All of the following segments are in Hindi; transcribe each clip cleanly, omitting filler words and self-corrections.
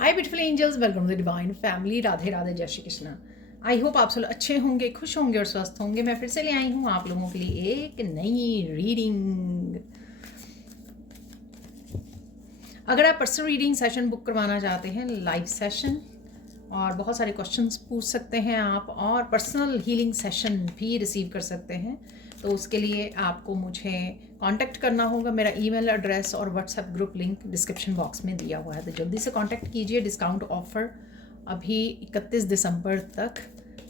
Hi beautiful angels, welcome to the divine family. Radhe Radhe, जय श्री कृष्णा। आई होप आप सब अच्छे होंगे, खुश होंगे और स्वस्थ होंगे। मैं फिर से ले आई हूँ आप लोगों के लिए एक नई रीडिंग। अगर आप पर्सनल रीडिंग सेशन बुक करवाना चाहते हैं, लाइव सेशन, और बहुत सारे क्वेश्चंस पूछ सकते हैं आप, और पर्सनल हीलिंग सेशन भी रिसीव कर सकते हैं, तो उसके लिए आपको मुझे कांटेक्ट करना होगा। मेरा ईमेल एड्रेस और WhatsApp group link description box में दिया हुआ है, तो जल्दी से कांटेक्ट कीजिए। डिस्काउंट ऑफर अभी 31 दिसंबर तक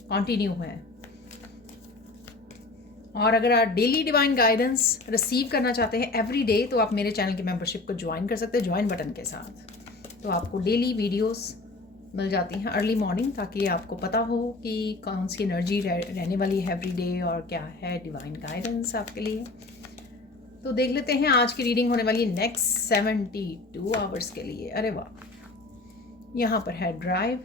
कंटिन्यू है। और अगर आप डेली डिवाइन गाइडेंस रिसीव करना चाहते हैं एवरी डे, तो आप मेरे चैनल की मेंबरशिप को ज्वाइन कर सकते हैं, ज्वाइन बटन के साथ। तो आपको डेली वीडियोस मिल जाती हैं अर्ली मॉर्निंग, ताकि आपको पता हो कि कौन सी एनर्जी रहने वाली है एवरी डे और क्या है डिवाइन गाइडेंस आपके लिए। तो देख लेते हैं, आज की रीडिंग होने वाली है नेक्स्ट 72 आवर्स के लिए। अरे वाह, यहाँ पर है ड्राइव,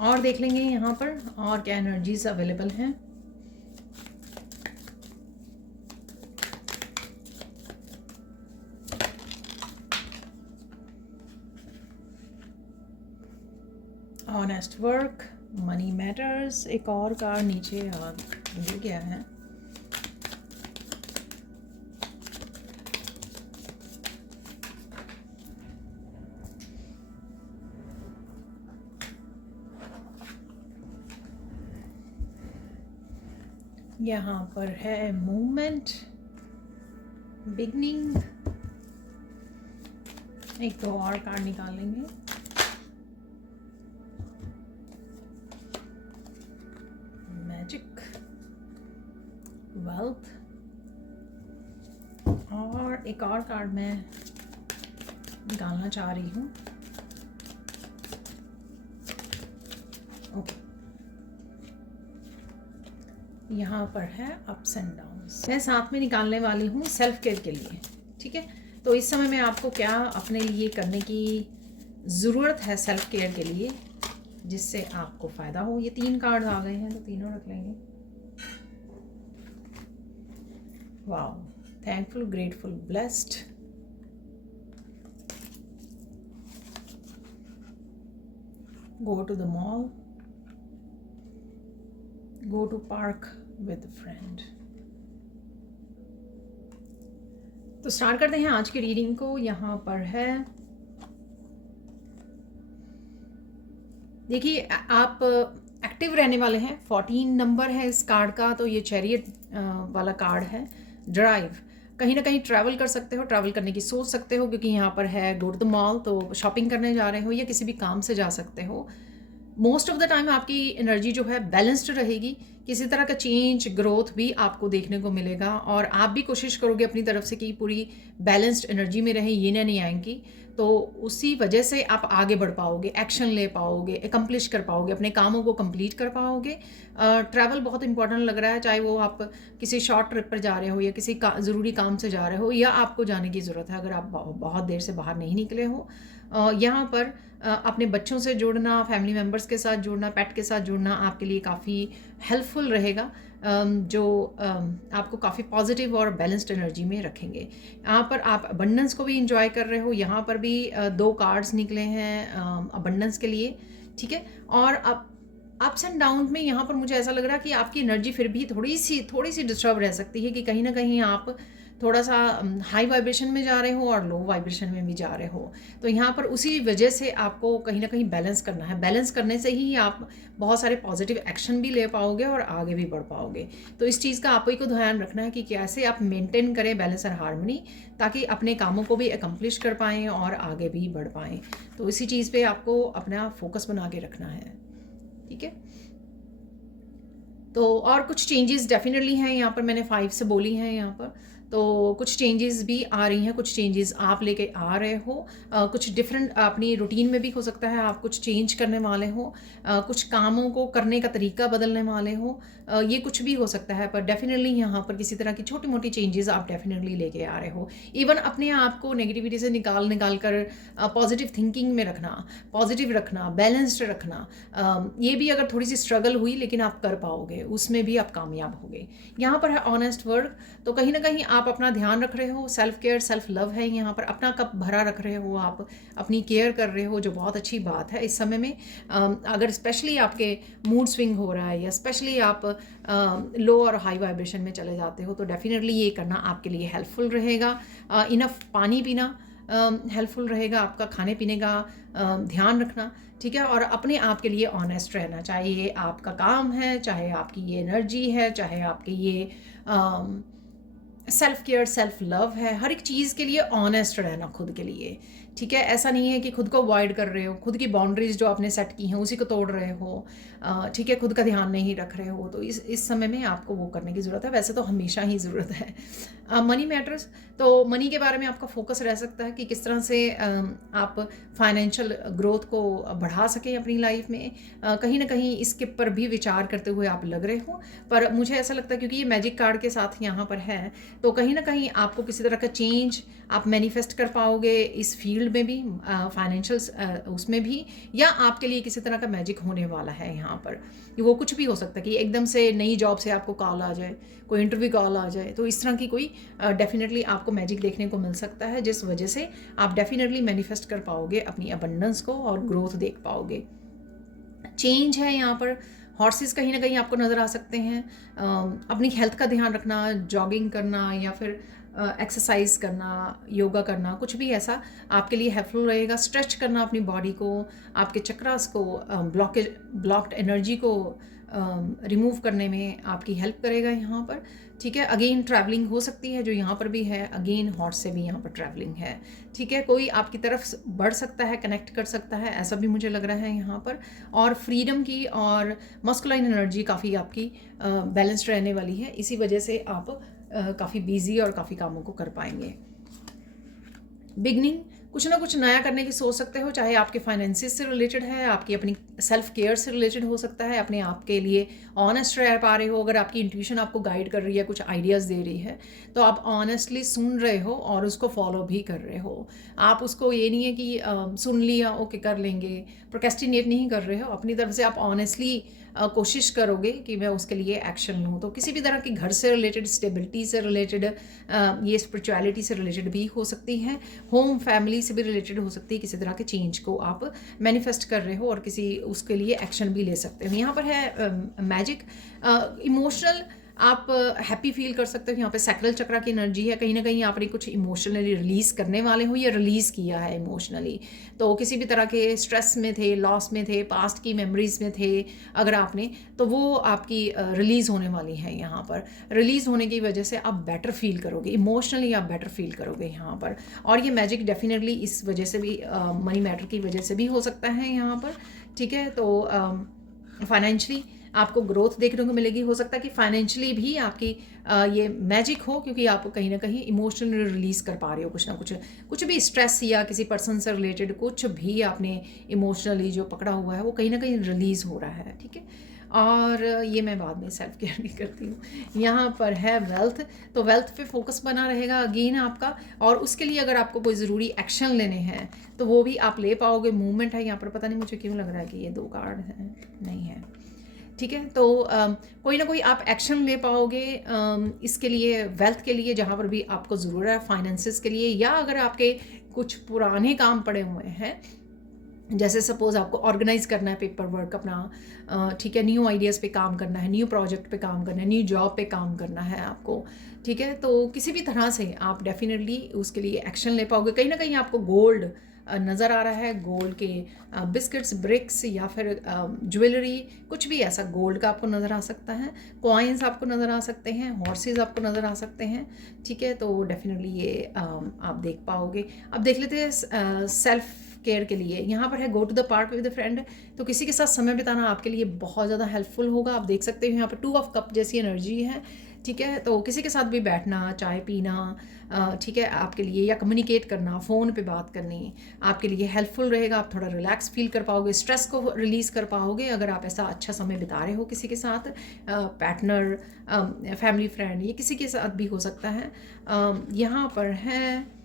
और देख लेंगे यहाँ पर और क्या एनर्जीज अवेलेबल हैं। ऑनेस्ट वर्क, मनी मैटर्स, एक और कार्ड नीचे गिर गया है। यहाँ पर है मूवमेंट, बिगनिंग। एक तो और कार्ड निकालेंगे। मैजिक, वेल्थ, और एक और कार्ड मैं निकालना चाह रही हूँ। ओके, यहाँ पर है अप्स एंड डाउन्स। मैं साथ में निकालने वाली हूँ सेल्फ केयर के लिए, ठीक है। तो इस समय में आपको क्या अपने लिए करने की ज़रूरत है सेल्फ केयर के लिए, जिससे आपको फ़ायदा हो। ये 3 कार्ड आ गए हैं, तो तीनों रख लेंगे। Wow, thankful, grateful, blessed. Go to the mall, go to park with friend. तो स्टार्ट करते हैं आज की रीडिंग को। यहाँ पर है, देखिए आप एक्टिव रहने वाले हैं। 14 नंबर है इस कार्ड का, तो ये चैरियट वाला कार्ड है। ड्राइव, कहीं ना कहीं ट्रैवल कर सकते हो, ट्रैवल करने की सोच सकते हो, क्योंकि यहाँ पर है गो टू द मॉल, तो शॉपिंग करने जा रहे हो या किसी भी काम से जा सकते हो। मोस्ट ऑफ द टाइम आपकी एनर्जी जो है बैलेंस्ड रहेगी। किसी तरह का चेंज, ग्रोथ भी आपको देखने को मिलेगा, और आप भी कोशिश करोगे अपनी तरफ से कि पूरी बैलेंस्ड एनर्जी में रहे, ये नहीं आएंगी। तो उसी वजह से आप आगे बढ़ पाओगे, एक्शन ले पाओगे, एकम्प्लिश कर पाओगे, अपने कामों को कंप्लीट कर पाओगे। ट्रैवल बहुत इंपॉर्टेंट लग रहा है, चाहे वो आप किसी शॉर्ट ट्रिप पर जा रहे हो या किसी ज़रूरी काम से जा रहे हो, या आपको जाने की ज़रूरत है अगर आप बहुत देर से बाहर नहीं निकले हो। यहाँ पर अपने बच्चों से जुड़ना, फैमिली मेम्बर्स के साथ जुड़ना, पेट के साथ जुड़ना आपके लिए काफ़ी हेल्पफुल रहेगा, जो आपको काफ़ी पॉजिटिव और बैलेंस्ड एनर्जी में रखेंगे। यहाँ पर आप अबंडेंस को भी इंजॉय कर रहे हो। यहाँ पर भी 2 कार्ड्स निकले हैं अबंडेंस के लिए, ठीक है। और अब अप्स एंड डाउन में यहाँ पर मुझे ऐसा लग रहा है कि आपकी एनर्जी फिर भी थोड़ी सी डिस्टर्ब रह सकती है, कि कहीं ना कहीं आप थोड़ा सा हाई वाइब्रेशन में जा रहे हो और लो वाइब्रेशन में भी जा रहे हो। तो यहाँ पर उसी वजह से आपको कहीं ना कहीं बैलेंस करना है। बैलेंस करने से ही आप बहुत सारे पॉजिटिव एक्शन भी ले पाओगे और आगे भी बढ़ पाओगे। तो इस चीज़ का आप ही को ध्यान रखना है कि कैसे आप मेंटेन करें बैलेंस और हार्मनी, ताकि अपने कामों को भी एकम्प्लिश कर पाएँ और आगे भी बढ़ पाएँ। तो इसी चीज़ पर आपको अपना फोकस बना के रखना है, ठीक है। तो और कुछ चेंजेस डेफिनेटली हैं यहाँ पर, मैंने 5 से बोली हैं यहाँ पर। तो कुछ चेंजेस भी आ रही हैं, कुछ चेंजेस आप लेके आ रहे हो, कुछ डिफरेंट अपनी रूटीन में भी हो सकता है आप कुछ चेंज करने वाले हो, कुछ कामों को करने का तरीका बदलने वाले हो, ये कुछ भी हो सकता है, पर डेफिनेटली यहाँ पर किसी तरह की छोटी मोटी चेंजेस आप डेफिनेटली लेके आ रहे हो। इवन अपने आप को नेगेटिविटी से निकाल निकाल कर पॉजिटिव थिंकिंग में रखना, पॉजिटिव रखना, बैलेंस्ड रखना, ये भी अगर थोड़ी सी स्ट्रगल हुई लेकिन आप कर पाओगे, उसमें भी आप कामयाब होगे। यहाँ पर है ऑनेस्ट वर्क, तो कहीं ना कहीं आप अपना ध्यान रख रहे हो, सेल्फ केयर सेल्फ लव है, यहाँ पर अपना कप भरा रख रहे हो, आप अपनी केयर कर रहे हो, जो बहुत अच्छी बात है इस समय में। अगर स्पेशली आपके मूड स्विंग हो रहा है या स्पेशली आप लो और हाई वाइब्रेशन में चले जाते हो, तो डेफिनेटली ये करना आपके लिए हेल्पफुल रहेगा। इनफ पानी पीना हेल्पफुल रहेगा, आपका खाने पीने का ध्यान रखना, ठीक है, और अपने आप के लिए ऑनेस्ट रहना, चाहे ये आपका काम है, चाहे आपकी ये एनर्जी है, चाहे आपकी ये सेल्फ केयर सेल्फ लव है, हर एक चीज़ के लिए ऑनेस्ट रहना खुद के लिए, ठीक है। ऐसा नहीं है कि खुद को अवॉइड कर रहे हो, खुद की बाउंड्रीज जो आपने सेट की हैं उसी को तोड़ रहे हो, ठीक है, खुद का ध्यान नहीं रख रहे हो, तो इस समय में आपको वो करने की ज़रूरत है। वैसे तो हमेशा ही ज़रूरत है। मनी मैटर्स, तो मनी के बारे में आपका फोकस रह सकता है कि किस तरह से आप फाइनेंशियल ग्रोथ को बढ़ा सकें अपनी लाइफ में। कहीं ना कहीं इसके पर भी विचार करते हुए आप लग रहे हो, पर मुझे ऐसा लगता है क्योंकि ये मैजिक कार्ड के साथ यहाँ पर है, तो कहीं ना कहीं आपको किसी तरह का चेंज आप मैनिफेस्ट कर पाओगे इस फील्ड में भी, फाइनेंशियल उसमें भी, या आपके लिए किसी तरह का मैजिक होने वाला है यहाँ पर। वो कुछ भी हो सकता है कि एकदम से नई जॉब से आपको कॉल आ जाए, कोई इंटरव्यू कॉल आ जाए, तो इस तरह की कोई डेफिनेटली आपको मैजिक देखने को मिल सकता है, जिस वजह से आप डेफिनेटली मैनिफेस्ट कर पाओगे अपनी अबंडेंस को और ग्रोथ देख पाओगे। चेंज है यहाँ पर, हॉर्सेस कहीं ना कहीं आपको नज़र आ सकते हैं। अपनी हेल्थ का ध्यान रखना, जॉगिंग करना या फिर एक्सरसाइज करना, योगा करना, कुछ भी ऐसा आपके लिए हेल्पफुल रहेगा। स्ट्रेच करना अपनी बॉडी को, आपके चक्रास को, ब्लॉक्ड एनर्जी को रिमूव करने में आपकी हेल्प करेगा यहाँ पर, ठीक है। अगेन ट्रैवलिंग हो सकती है जो यहाँ पर भी है, अगेन हॉर्स से भी यहाँ पर ट्रैवलिंग है, ठीक है। कोई आपकी तरफ बढ़ सकता है, कनेक्ट कर सकता है, ऐसा भी मुझे लग रहा है यहाँ पर। और फ्रीडम की और मस्कुलाइन एनर्जी काफ़ी आपकी बैलेंस्ड रहने वाली है, इसी वजह से आप काफ़ी बिजी और काफ़ी कामों को कर पाएंगे। बिगनिंग, कुछ ना कुछ नया करने की सोच सकते हो, चाहे आपके फाइनेंसिस से रिलेटेड है, आपकी अपनी सेल्फ केयर से रिलेटेड हो सकता है, अपने आप के लिए ऑनेस्ट रह पा रहे हो। अगर आपकी इंट्यूशन आपको गाइड कर रही है, कुछ आइडियाज़ दे रही है, तो आप ऑनेस्टली सुन रहे हो और उसको फॉलो भी कर रहे हो। आप उसको ये नहीं है कि सुन लिया ओके कर लेंगे, प्रोक्रेस्टिनेट नहीं कर रहे हो, अपनी तरफ से आप ऑनेस्टली कोशिश करोगे कि मैं उसके लिए एक्शन लूँ। तो किसी भी तरह की घर से रिलेटेड, स्टेबिलिटी से रिलेटेड, ये स्पिरिचुअलिटी से रिलेटेड भी हो सकती है, होम फैमिली से भी रिलेटेड हो सकती है, किसी तरह के चेंज को आप मैनिफेस्ट कर रहे हो और किसी उसके लिए एक्शन भी ले सकते हो। यहाँ पर है मैजिक, इमोशनल, आप हैप्पी फील कर सकते हो। यहाँ पे सैक्रल चक्रा की एनर्जी है, कहीं ना कहीं आपने कुछ इमोशनली रिलीज़ करने वाले हो या रिलीज़ किया है इमोशनली, तो किसी भी तरह के स्ट्रेस में थे, लॉस में थे, पास्ट की मेमोरीज में थे अगर आपने, तो वो आपकी रिलीज़ होने वाली है। यहाँ पर रिलीज़ होने की वजह से आप बेटर फील करोगे, इमोशनली आप बेटर फील करोगे यहाँ पर। और ये मैजिक डेफिनेटली इस वजह से भी, मनी मैटर की वजह से भी हो सकता है यहाँ पर, ठीक है। तो फाइनेंशियली आपको ग्रोथ देखने को मिलेगी। हो सकता है कि फाइनेंशियली भी आपकी ये मैजिक हो, क्योंकि आप कहीं ना कहीं इमोशनली रिलीज़ कर पा रहे हो कुछ ना कुछ भी स्ट्रेस या किसी पर्सन से रिलेटेड कुछ भी आपने इमोशनली जो पकड़ा हुआ है वो कहीं ना कहीं रिलीज़ हो रहा है, ठीक है। और ये मैं बाद में सेल्फ केयर भी करती हूँ। यहाँ पर है वेल्थ, तो वेल्थ पे फोकस बना रहेगा अगेन आपका, और उसके लिए अगर आपको कोई ज़रूरी एक्शन लेने हैं तो वो भी आप ले पाओगे। मूवमेंट है यहाँ पर, पता नहीं मुझे क्यों लग रहा है कि ये 2 कार्ड हैं, नहीं है, ठीक है। तो कोई ना कोई आप एक्शन ले पाओगे इसके लिए, वेल्थ के लिए, जहाँ पर भी आपको ज़रूरत है, फाइनेंसिस के लिए, या अगर आपके कुछ पुराने काम पड़े हुए हैं, जैसे सपोज आपको ऑर्गेनाइज करना है पेपर वर्क अपना, ठीक है, न्यू आइडियाज़ पे काम करना है, न्यू प्रोजेक्ट पे काम करना है, न्यू जॉब पे काम करना है आपको, ठीक है। तो किसी भी तरह से आप डेफिनेटली उसके लिए एक्शन ले पाओगे। कहीं ना कहीं आपको गोल्ड नज़र आ रहा है, गोल्ड के बिस्किट्स, ब्रिक्स या फिर ज्वेलरी, कुछ भी ऐसा गोल्ड का आपको नज़र आ सकता है, कॉइन्स आपको नज़र आ सकते हैं, हॉर्सेस आपको नज़र आ सकते हैं, ठीक है। तो डेफिनेटली ये आप देख पाओगे। अब देख लेते हैं सेल्फ केयर के लिए। यहाँ पर है go to the park with a friend, तो किसी के साथ समय बिताना आपके लिए बहुत ज़्यादा हेल्पफुल होगा। आप देख सकते हो यहाँ पर 2 ऑफ कप जैसी एनर्जी है, ठीक है, तो किसी के साथ भी बैठना, चाय पीना, ठीक है, आपके लिए, या कम्युनिकेट करना, फ़ोन पे बात करनी आपके लिए हेल्पफुल रहेगा। आप थोड़ा रिलैक्स फील कर पाओगे, स्ट्रेस को रिलीज़ कर पाओगे अगर आप ऐसा अच्छा समय बिता रहे हो किसी के साथ, पार्टनर, फैमिली फ्रेंड, ये किसी के साथ भी हो सकता है। यहाँ पर है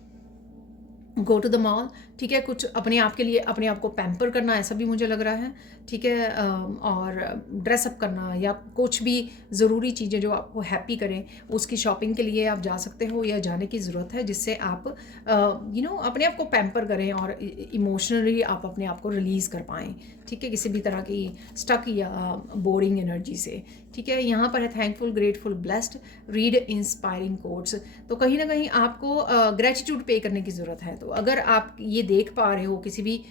गो टू द मॉल, ठीक है, कुछ अपने आप के लिए अपने आप को पैम्पर करना, ऐसा भी मुझे लग रहा है, ठीक है, और ड्रेसअप करना या कुछ भी ज़रूरी चीज़ें जो आपको हैप्पी करें, उसकी शॉपिंग के लिए आप जा सकते हो या जाने की ज़रूरत है, जिससे आप अपने आप को पैम्पर करें और इमोशनली आप अपने आप को रिलीज़ कर पाएँ, ठीक है, किसी भी तरह की स्टक या बोरिंग एनर्जी से, ठीक है। यहाँ पर है thankful, grateful, blessed, read inspiring quotes. तो कहीं ना कहीं आपको ग्रेटिट्यूड पे करने की ज़रूरत है। तो अगर आप ये देख पा रहे हो, किसी भी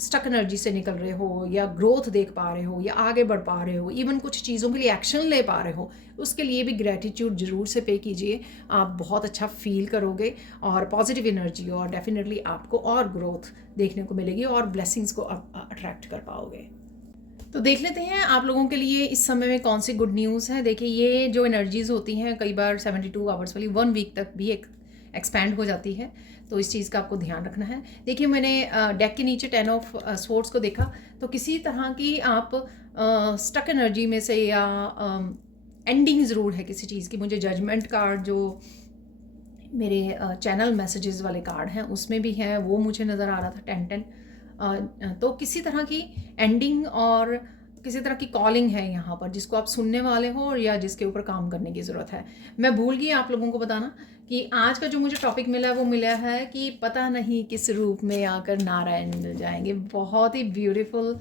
स्टक एनर्जी से निकल रहे हो, या ग्रोथ देख पा रहे हो, या आगे बढ़ पा रहे हो, इवन कुछ चीज़ों के लिए एक्शन ले पा रहे हो, उसके लिए भी ग्रेटिट्यूड ज़रूर से पे कीजिए। आप बहुत अच्छा फील करोगे और पॉजिटिव एनर्जी और डेफिनेटली आपको और ग्रोथ देखने को मिलेगी और ब्लेसिंग्स को आप अट्रैक्ट कर पाओगे। तो देख लेते हैं आप लोगों के लिए इस समय में कौन सी गुड न्यूज़ है। देखिए, ये जो एनर्जीज़ होती हैं कई बार 72 आवर्स वाली 1 वीक तक भी एक्सपैंड हो जाती है, तो इस चीज़ का आपको ध्यान रखना है। देखिए, मैंने डेक के नीचे 10 ऑफ स्वॉर्ड्स को देखा, तो किसी तरह की आप स्टक एनर्जी में से, या एंडिंग ज़रूर है किसी चीज़ की। मुझे जजमेंट कार्ड जो मेरे चैनल मैसेजेस वाले कार्ड हैं उसमें भी है, वो मुझे नज़र आ रहा था 10-10। तो किसी तरह की एंडिंग और किसी तरह की कॉलिंग है यहाँ पर, जिसको आप सुनने वाले हो या जिसके ऊपर काम करने की ज़रूरत है। मैं भूल गई आप लोगों को बताना कि आज का जो मुझे टॉपिक मिला है वो मिला है कि पता नहीं किस रूप में आकर नारायण मिल जाएंगे। बहुत ही ब्यूटीफुल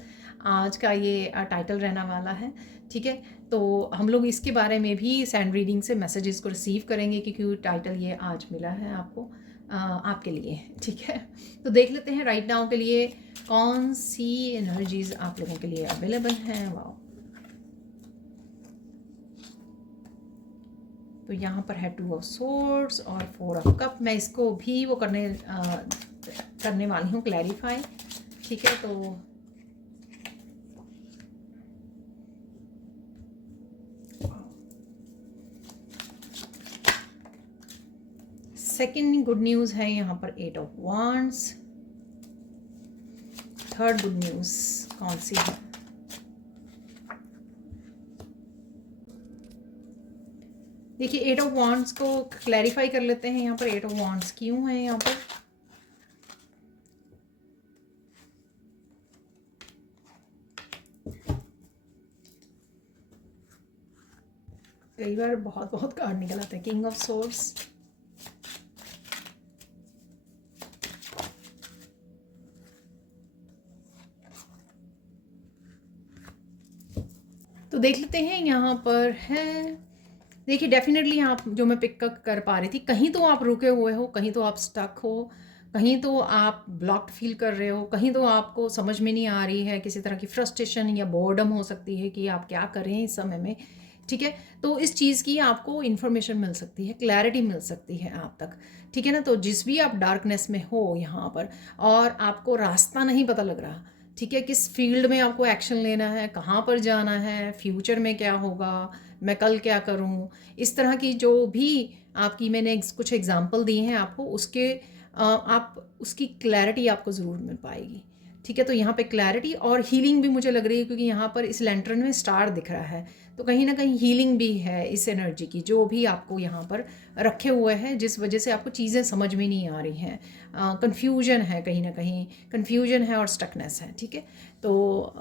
आज का ये टाइटल रहने वाला है, ठीक है। तो हम लोग इसके बारे में भी सैंड रीडिंग से मैसेजेस को रिसीव करेंगे, क्योंकि टाइटल ये आज मिला है आपको, आपके लिए, ठीक है। तो देख लेते हैं राइट नाउ के लिए कौन सी एनर्जीज आप लोगों के लिए अवेलेबल हैं। वाओ, तो यहाँ पर है 2 ऑफ सोर्ड्स और 4 ऑफ कप। मैं इसको भी वो करने वाली हूँ क्लैरिफाई, ठीक है। तो सेकेंड गुड न्यूज़ है यहाँ पर 8 of wands. Third good news कौन सी है? देखिए, 8 ऑफ वांड्स को क्लैरिफाई कर लेते हैं। यहाँ पर 8 ऑफ वांड्स क्यों है यहाँ पर? कई बार बहुत बहुत कार्ड निकल आते हैं। किंग ऑफ सोर्ड्स, तो देख लेते हैं यहाँ पर है। देखिए, डेफिनेटली आप जो मैं पिक कर पा रही थी, कहीं तो आप रुके हुए हो, कहीं तो आप स्टक हो, कहीं तो आप ब्लॉक्ड फील कर रहे हो, कहीं तो आपको समझ में नहीं आ रही है, किसी तरह की फ्रस्ट्रेशन या बोर्डम हो सकती है कि आप क्या करें इस समय में, ठीक है। तो इस चीज़ की आपको इन्फॉर्मेशन मिल सकती है, क्लैरिटी मिल सकती है आप तक, ठीक है ना। तो जिस भी आप डार्कनेस में हो यहाँ पर और आपको रास्ता नहीं पता लग रहा, ठीक है, किस फील्ड में आपको एक्शन लेना है, कहाँ पर जाना है, फ्यूचर में क्या होगा, मैं कल क्या करूँ, इस तरह की जो भी आपकी मैंने कुछ एग्जांपल दिए हैं आपको, उसके आप उसकी क्लैरिटी आपको ज़रूर मिल पाएगी, ठीक है। तो यहाँ पे क्लैरिटी और हीलिंग भी मुझे लग रही है, क्योंकि यहाँ पर इस लैंटर्न में स्टार दिख रहा है, तो कहीं ना कहीं हीलिंग भी है इस एनर्जी की, जो भी आपको यहाँ पर रखे हुए हैं, जिस वजह से आपको चीज़ें समझ में नहीं आ रही हैं, कन्फ्यूजन है, कहीं ना कहीं कन्फ्यूजन है और स्टकनेस है, ठीक है। तो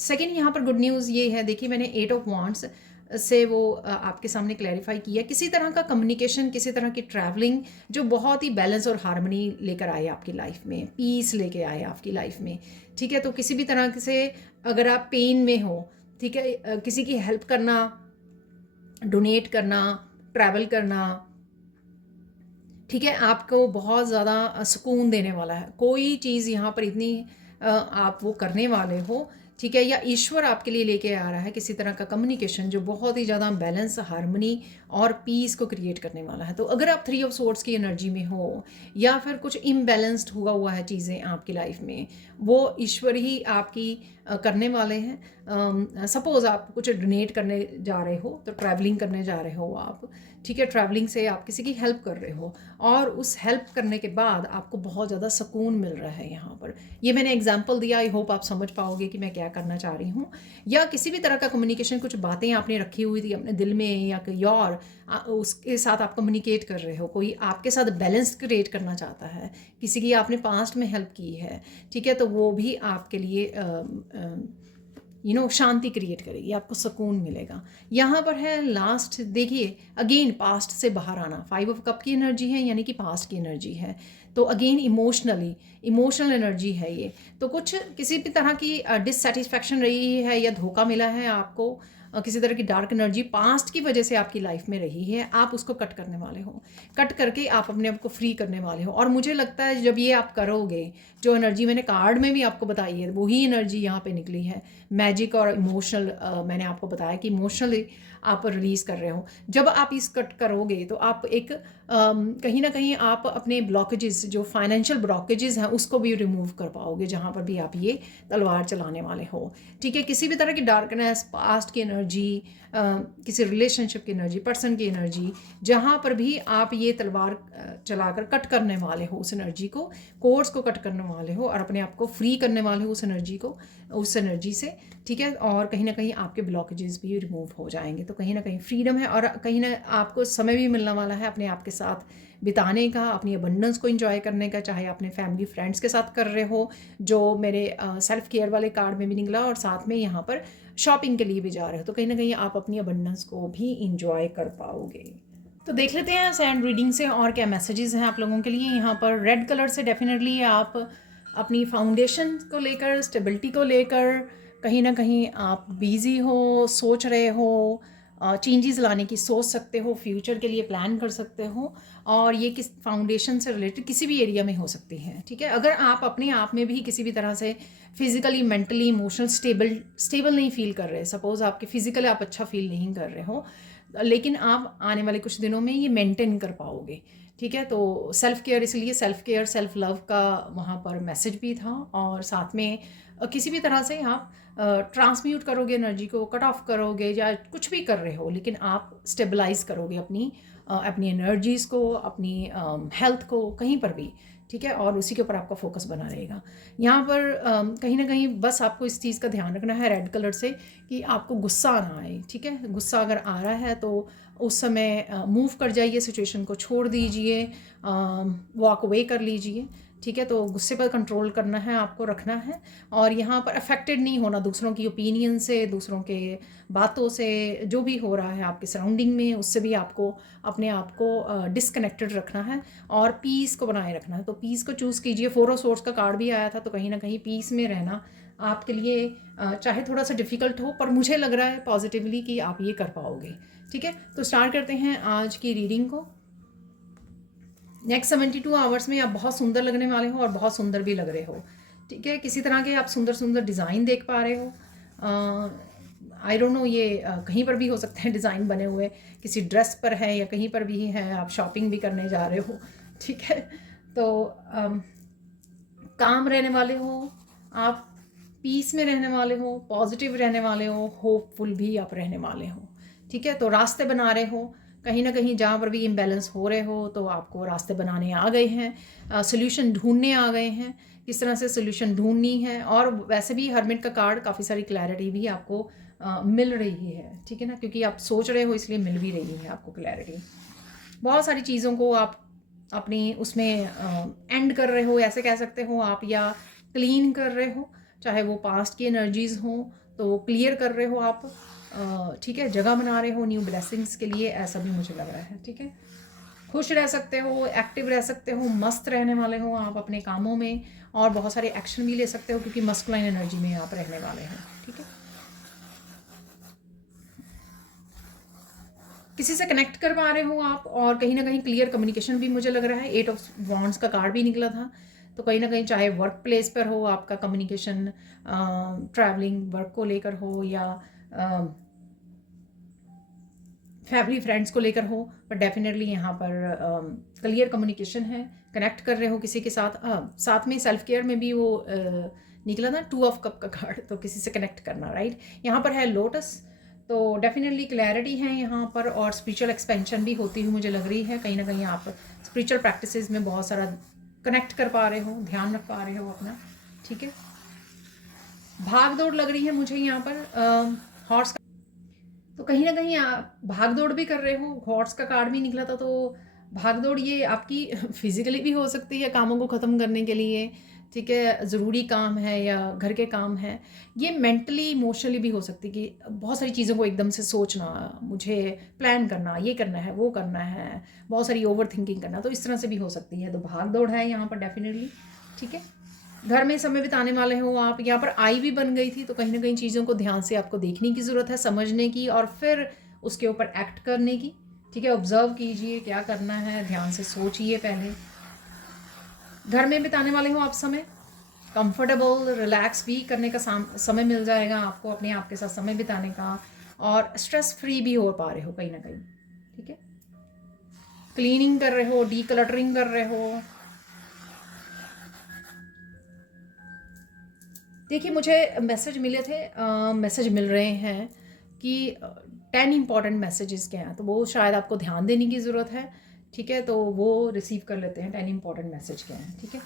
सेकेंड यहाँ पर गुड न्यूज़ ये है, देखिए मैंने 8 ऑफ वांड्स से वो आपके सामने क्लैरिफाई किया, किसी तरह का कम्युनिकेशन, किसी तरह की ट्रैवलिंग जो बहुत ही बैलेंस और हार्मनी लेकर आए आपकी लाइफ में, पीस लेके आए आपकी लाइफ में, ठीक है। तो किसी भी तरह से अगर आप पेन में हो, ठीक है, किसी की हेल्प करना, डोनेट करना, ट्रैवल करना, ठीक है, आपको बहुत ज़्यादा सुकून देने वाला है। कोई चीज़ यहाँ पर इतनी आप वो करने वाले हो ठीक है, या ईश्वर आपके लिए लेके आ रहा है किसी तरह का कम्युनिकेशन जो बहुत ही ज़्यादा बैलेंस, हार्मनी और पीस को क्रिएट करने वाला है। तो अगर आप 3 ऑफ सोर्ड्स की एनर्जी में हो या फिर कुछ इम्बैलेंस्ड हुआ है चीज़ें आपकी लाइफ में, वो ईश्वर ही आपकी करने वाले हैं। सपोज़ आप कुछ डोनेट करने जा रहे हो, तो ट्रैवलिंग करने जा रहे हो आप, ठीक है, ट्रैवलिंग से आप किसी की हेल्प कर रहे हो और उस हेल्प करने के बाद आपको बहुत ज़्यादा सुकून मिल रहा है यहाँ पर। ये मैंने एग्जांपल दिया, आई होप आप समझ पाओगे कि मैं क्या करना चाह रही हूँ। या किसी भी तरह का कम्युनिकेशन, कुछ बातें आपने रखी हुई थी अपने दिल में या कोई और उसके साथ आप कम्युनिकेट कर रहे हो, कोई आपके साथ बैलेंस क्रिएट करना चाहता है, किसी की आपने पास्ट में हेल्प की है, ठीक है, तो वो भी आपके लिए शांति क्रिएट करेगी, आपको सुकून मिलेगा। यहाँ पर है लास्ट, देखिए अगेन पास्ट से बाहर आना, 5 ऑफ कप की एनर्जी है, यानी कि पास्ट की एनर्जी है। तो अगेन इमोशनल एनर्जी है ये। तो कुछ किसी भी तरह की डिससेटिस्फैक्शन रही है या धोखा मिला है आपको, किसी तरह की डार्क एनर्जी पास्ट की वजह से आपकी लाइफ में रही है, आप उसको कट करने वाले हो, कट करके आप अपने आप को फ्री करने वाले हो। और मुझे लगता है जब ये आप करोगे, जो एनर्जी मैंने कार्ड में भी आपको बताई है वही एनर्जी यहाँ पे निकली है, मैजिक और इमोशनल। मैंने आपको बताया कि इमोशनली आप रिलीज़ कर रहे हो। जब आप इस कट करोगे तो आप एक कहीं ना कहीं आप अपने ब्लॉकेजेस, जो फाइनेंशियल ब्लॉकेजेस हैं, उसको भी रिमूव कर पाओगे जहाँ पर भी आप ये तलवार चलाने वाले हो। ठीक है, किसी भी तरह की डार्कनेस, पास्ट की एनर्जी, किसी रिलेशनशिप की एनर्जी, पर्सन की एनर्जी, जहाँ पर भी आप ये तलवार चलाकर कट करने वाले हो उस एनर्जी को, कोर्स को कट करने वाले हो और अपने आप को फ्री करने वाले हो उस एनर्जी से। ठीक है, और कहीं ना कहीं आपके ब्लॉकेजेस भी रिमूव हो जाएंगे। तो कहीं ना कहीं फ्रीडम है और कहीं ना आपको समय भी मिलने वाला है अपने आप के साथ बिताने का, अपनी अबंडेंस को एंजॉय करने का, चाहे अपने फैमिली फ्रेंड्स के साथ कर रहे हो, जो मेरे सेल्फ केयर वाले कार्ड में भी निकला, और साथ में यहाँ पर शॉपिंग के लिए भी जा रहे हो, तो कहीं ना कहीं आप अपनी अबंडेंस को भी इंजॉय कर पाओगे। तो देख लेते हैं सैंड रीडिंग से और क्या मैसेजेस हैं आप लोगों के लिए। यहाँ पर रेड कलर से डेफिनेटली आप अपनी फाउंडेशन को लेकर, स्टेबिलिटी को लेकर कहीं ना कहीं आप बिजी हो, सोच रहे हो, चेंजेस लाने की सोच सकते हो, फ्यूचर के लिए प्लान कर सकते हो, और ये किस फाउंडेशन से रिलेटेड किसी भी एरिया में हो सकती है। ठीक है, अगर आप अपने आप में भी किसी भी तरह से फिजिकली, मेंटली, इमोशनल स्टेबल नहीं फील कर रहे, सपोज आपके फिजिकली आप अच्छा फील नहीं कर रहे हो, लेकिन आप आने वाले कुछ दिनों में ये मेंटेन कर पाओगे। ठीक है, तो सेल्फ केयर, इसलिए सेल्फ केयर, सेल्फ लव का वहाँ पर मैसेज भी था, और साथ में किसी भी तरह से आप ट्रांसम्यूट करोगे एनर्जी को, कट ऑफ करोगे या कुछ भी कर रहे हो, लेकिन आप स्टेबलाइज करोगे अपनी एनर्जीज़ को, अपनी हेल्थ को, कहीं पर भी। ठीक है, और उसी के ऊपर आपका फोकस बना रहेगा। यहाँ पर कहीं ना कहीं बस आपको इस चीज़ का ध्यान रखना है रेड कलर से, कि आपको गुस्सा ना आए। ठीक है, गुस्सा अगर आ रहा है तो उस समय मूव कर जाइए, सिचुएशन को छोड़ दीजिए, वॉक अवे कर लीजिए। ठीक है, तो गुस्से पर कंट्रोल करना है, आपको रखना है, और यहाँ पर अफेक्टेड नहीं होना दूसरों की ओपिनियन से, दूसरों के बातों से, जो भी हो रहा है आपके सराउंडिंग में, उससे भी आपको अपने आप को डिसकनेक्टेड रखना है और पीस को बनाए रखना है। तो पीस को चूज़ कीजिए। 4 ऑफ सोर्ड्स का कार्ड भी आया था, तो कहीं ना कहीं पीस में रहना आपके लिए चाहे थोड़ा सा डिफ़िकल्ट हो, पर मुझे लग रहा है पॉजिटिवली कि आप ये कर पाओगे। ठीक है, तो स्टार्ट करते हैं आज की रीडिंग को। नेक्स्ट 72 आवर्स में आप बहुत सुंदर लगने वाले हो और बहुत सुंदर भी लग रहे हो। ठीक है, किसी तरह के आप सुंदर सुंदर डिज़ाइन देख पा रहे हो। आई डोंट नो, ये कहीं पर भी हो सकते हैं डिज़ाइन बने हुए, किसी ड्रेस पर है या कहीं पर भी है, आप शॉपिंग भी करने जा रहे हो। ठीक है, तो काम रहने वाले हो आप, पीस में रहने वाले हो, पॉजिटिव रहने वाले हो, होपफुल भी आप रहने वाले हो। ठीक है, तो रास्ते बना रहे हो, कहीं ना कहीं जहाँ पर भी इम्बैलेंस हो रहे हो तो आपको रास्ते बनाने आ गए हैं, सोल्यूशन ढूंढने आ गए हैं, किस तरह से सोल्यूशन ढूंढनी है। और वैसे भी हरमिट का कार्ड काफ़ी सारी क्लैरिटी भी आपको मिल रही है। ठीक है ना, क्योंकि आप सोच रहे हो इसलिए मिल भी रही है आपको क्लैरिटी। बहुत सारी चीज़ों को आप अपनी उसमें एंड कर रहे हो, ऐसे कह सकते हो आप, या क्लीन कर रहे हो, चाहे वो पास्ट की एनर्जीज़ हो तो क्लियर कर रहे हो आप। ठीक है, जगह बना रहे हो न्यू ब्लेसिंग्स के लिए, ऐसा भी मुझे लग रहा है। ठीक है, खुश रह सकते हो, एक्टिव रह सकते हो, मस्त रहने वाले हो आप अपने कामों में, और बहुत सारे एक्शन भी ले सकते हो क्योंकि मस्कुलाइन एनर्जी में आप रहने वाले हैं। ठीक है, किसी से कनेक्ट कर पा रहे हो आप, और कहीं ना कहीं क्लियर कम्युनिकेशन भी मुझे लग रहा है। 8 ऑफ वॉन्ड्स का कार्ड भी निकला था, तो कहीं ना कहीं चाहे वर्क प्लेस पर हो आपका कम्युनिकेशन, ट्रैवलिंग वर्क को लेकर हो या फैमिली फ्रेंड्स को लेकर हो, पर डेफिनेटली यहाँ पर क्लियर कम्युनिकेशन है, कनेक्ट कर रहे हो किसी के साथ। साथ में सेल्फ केयर में भी वो निकला ना 2 ऑफ कप का कार्ड, तो किसी से कनेक्ट करना, राइट। यहाँ पर है लोटस, तो डेफिनेटली क्लैरिटी है यहाँ पर, और स्पिरिचुअल एक्सपेंशन भी होती हुई मुझे लग रही है। कहीं ना कहीं आप स्पिरिचुअल प्रैक्टिसेस में बहुत सारा कनेक्ट कर पा रहे हो, ध्यान रख पा रहे हो अपना, ठीक है। भाग दौड़ लग रही है मुझे यहाँ पर हॉर्स, तो कहीं ना कहीं आप भाग दौड़ भी कर रहे हो। हॉर्स का कार्ड भी निकला था, तो भाग दौड़ ये आपकी फिजिकली भी हो सकती है कामों को ख़त्म करने के लिए, ठीक है, ज़रूरी काम है या घर के काम है। ये मेंटली इमोशनली भी हो सकती है कि बहुत सारी चीज़ों को एकदम से सोचना, मुझे प्लान करना, ये करना है, वो करना है, बहुत सारी ओवर थिंकिंग करना, तो इस तरह से भी हो सकती है। तो भाग दौड़ है यहाँ पर डेफिनेटली, ठीक है। घर में समय बिताने वाले हो आप, यहाँ पर आई भी बन गई थी, तो कहीं ना कहीं चीज़ों को ध्यान से आपको देखने की ज़रूरत है, समझने की, और फिर उसके ऊपर एक्ट करने की, ठीक है। ऑब्जर्व कीजिए क्या करना है, ध्यान से सोचिए पहले। घर में बिताने वाले हो आप समय, कंफर्टेबल रिलैक्स भी करने का समय मिल जाएगा आपको, अपने आप के साथ समय बिताने का, और स्ट्रेस फ्री भी हो पा रहे हो कहीं ना कहीं, ठीक है। क्लीनिंग कर रहे हो, डीक्लटरिंग कर रहे हो। देखिए मुझे मैसेज मिले थे, मैसेज मिल रहे हैं कि 10 इंपॉर्टेंट मैसेजेस के हैं, तो वो शायद आपको ध्यान देने की ज़रूरत है, ठीक है। तो वो रिसीव कर लेते हैं, 10 इंपॉर्टेंट मैसेज के हैं, ठीक है।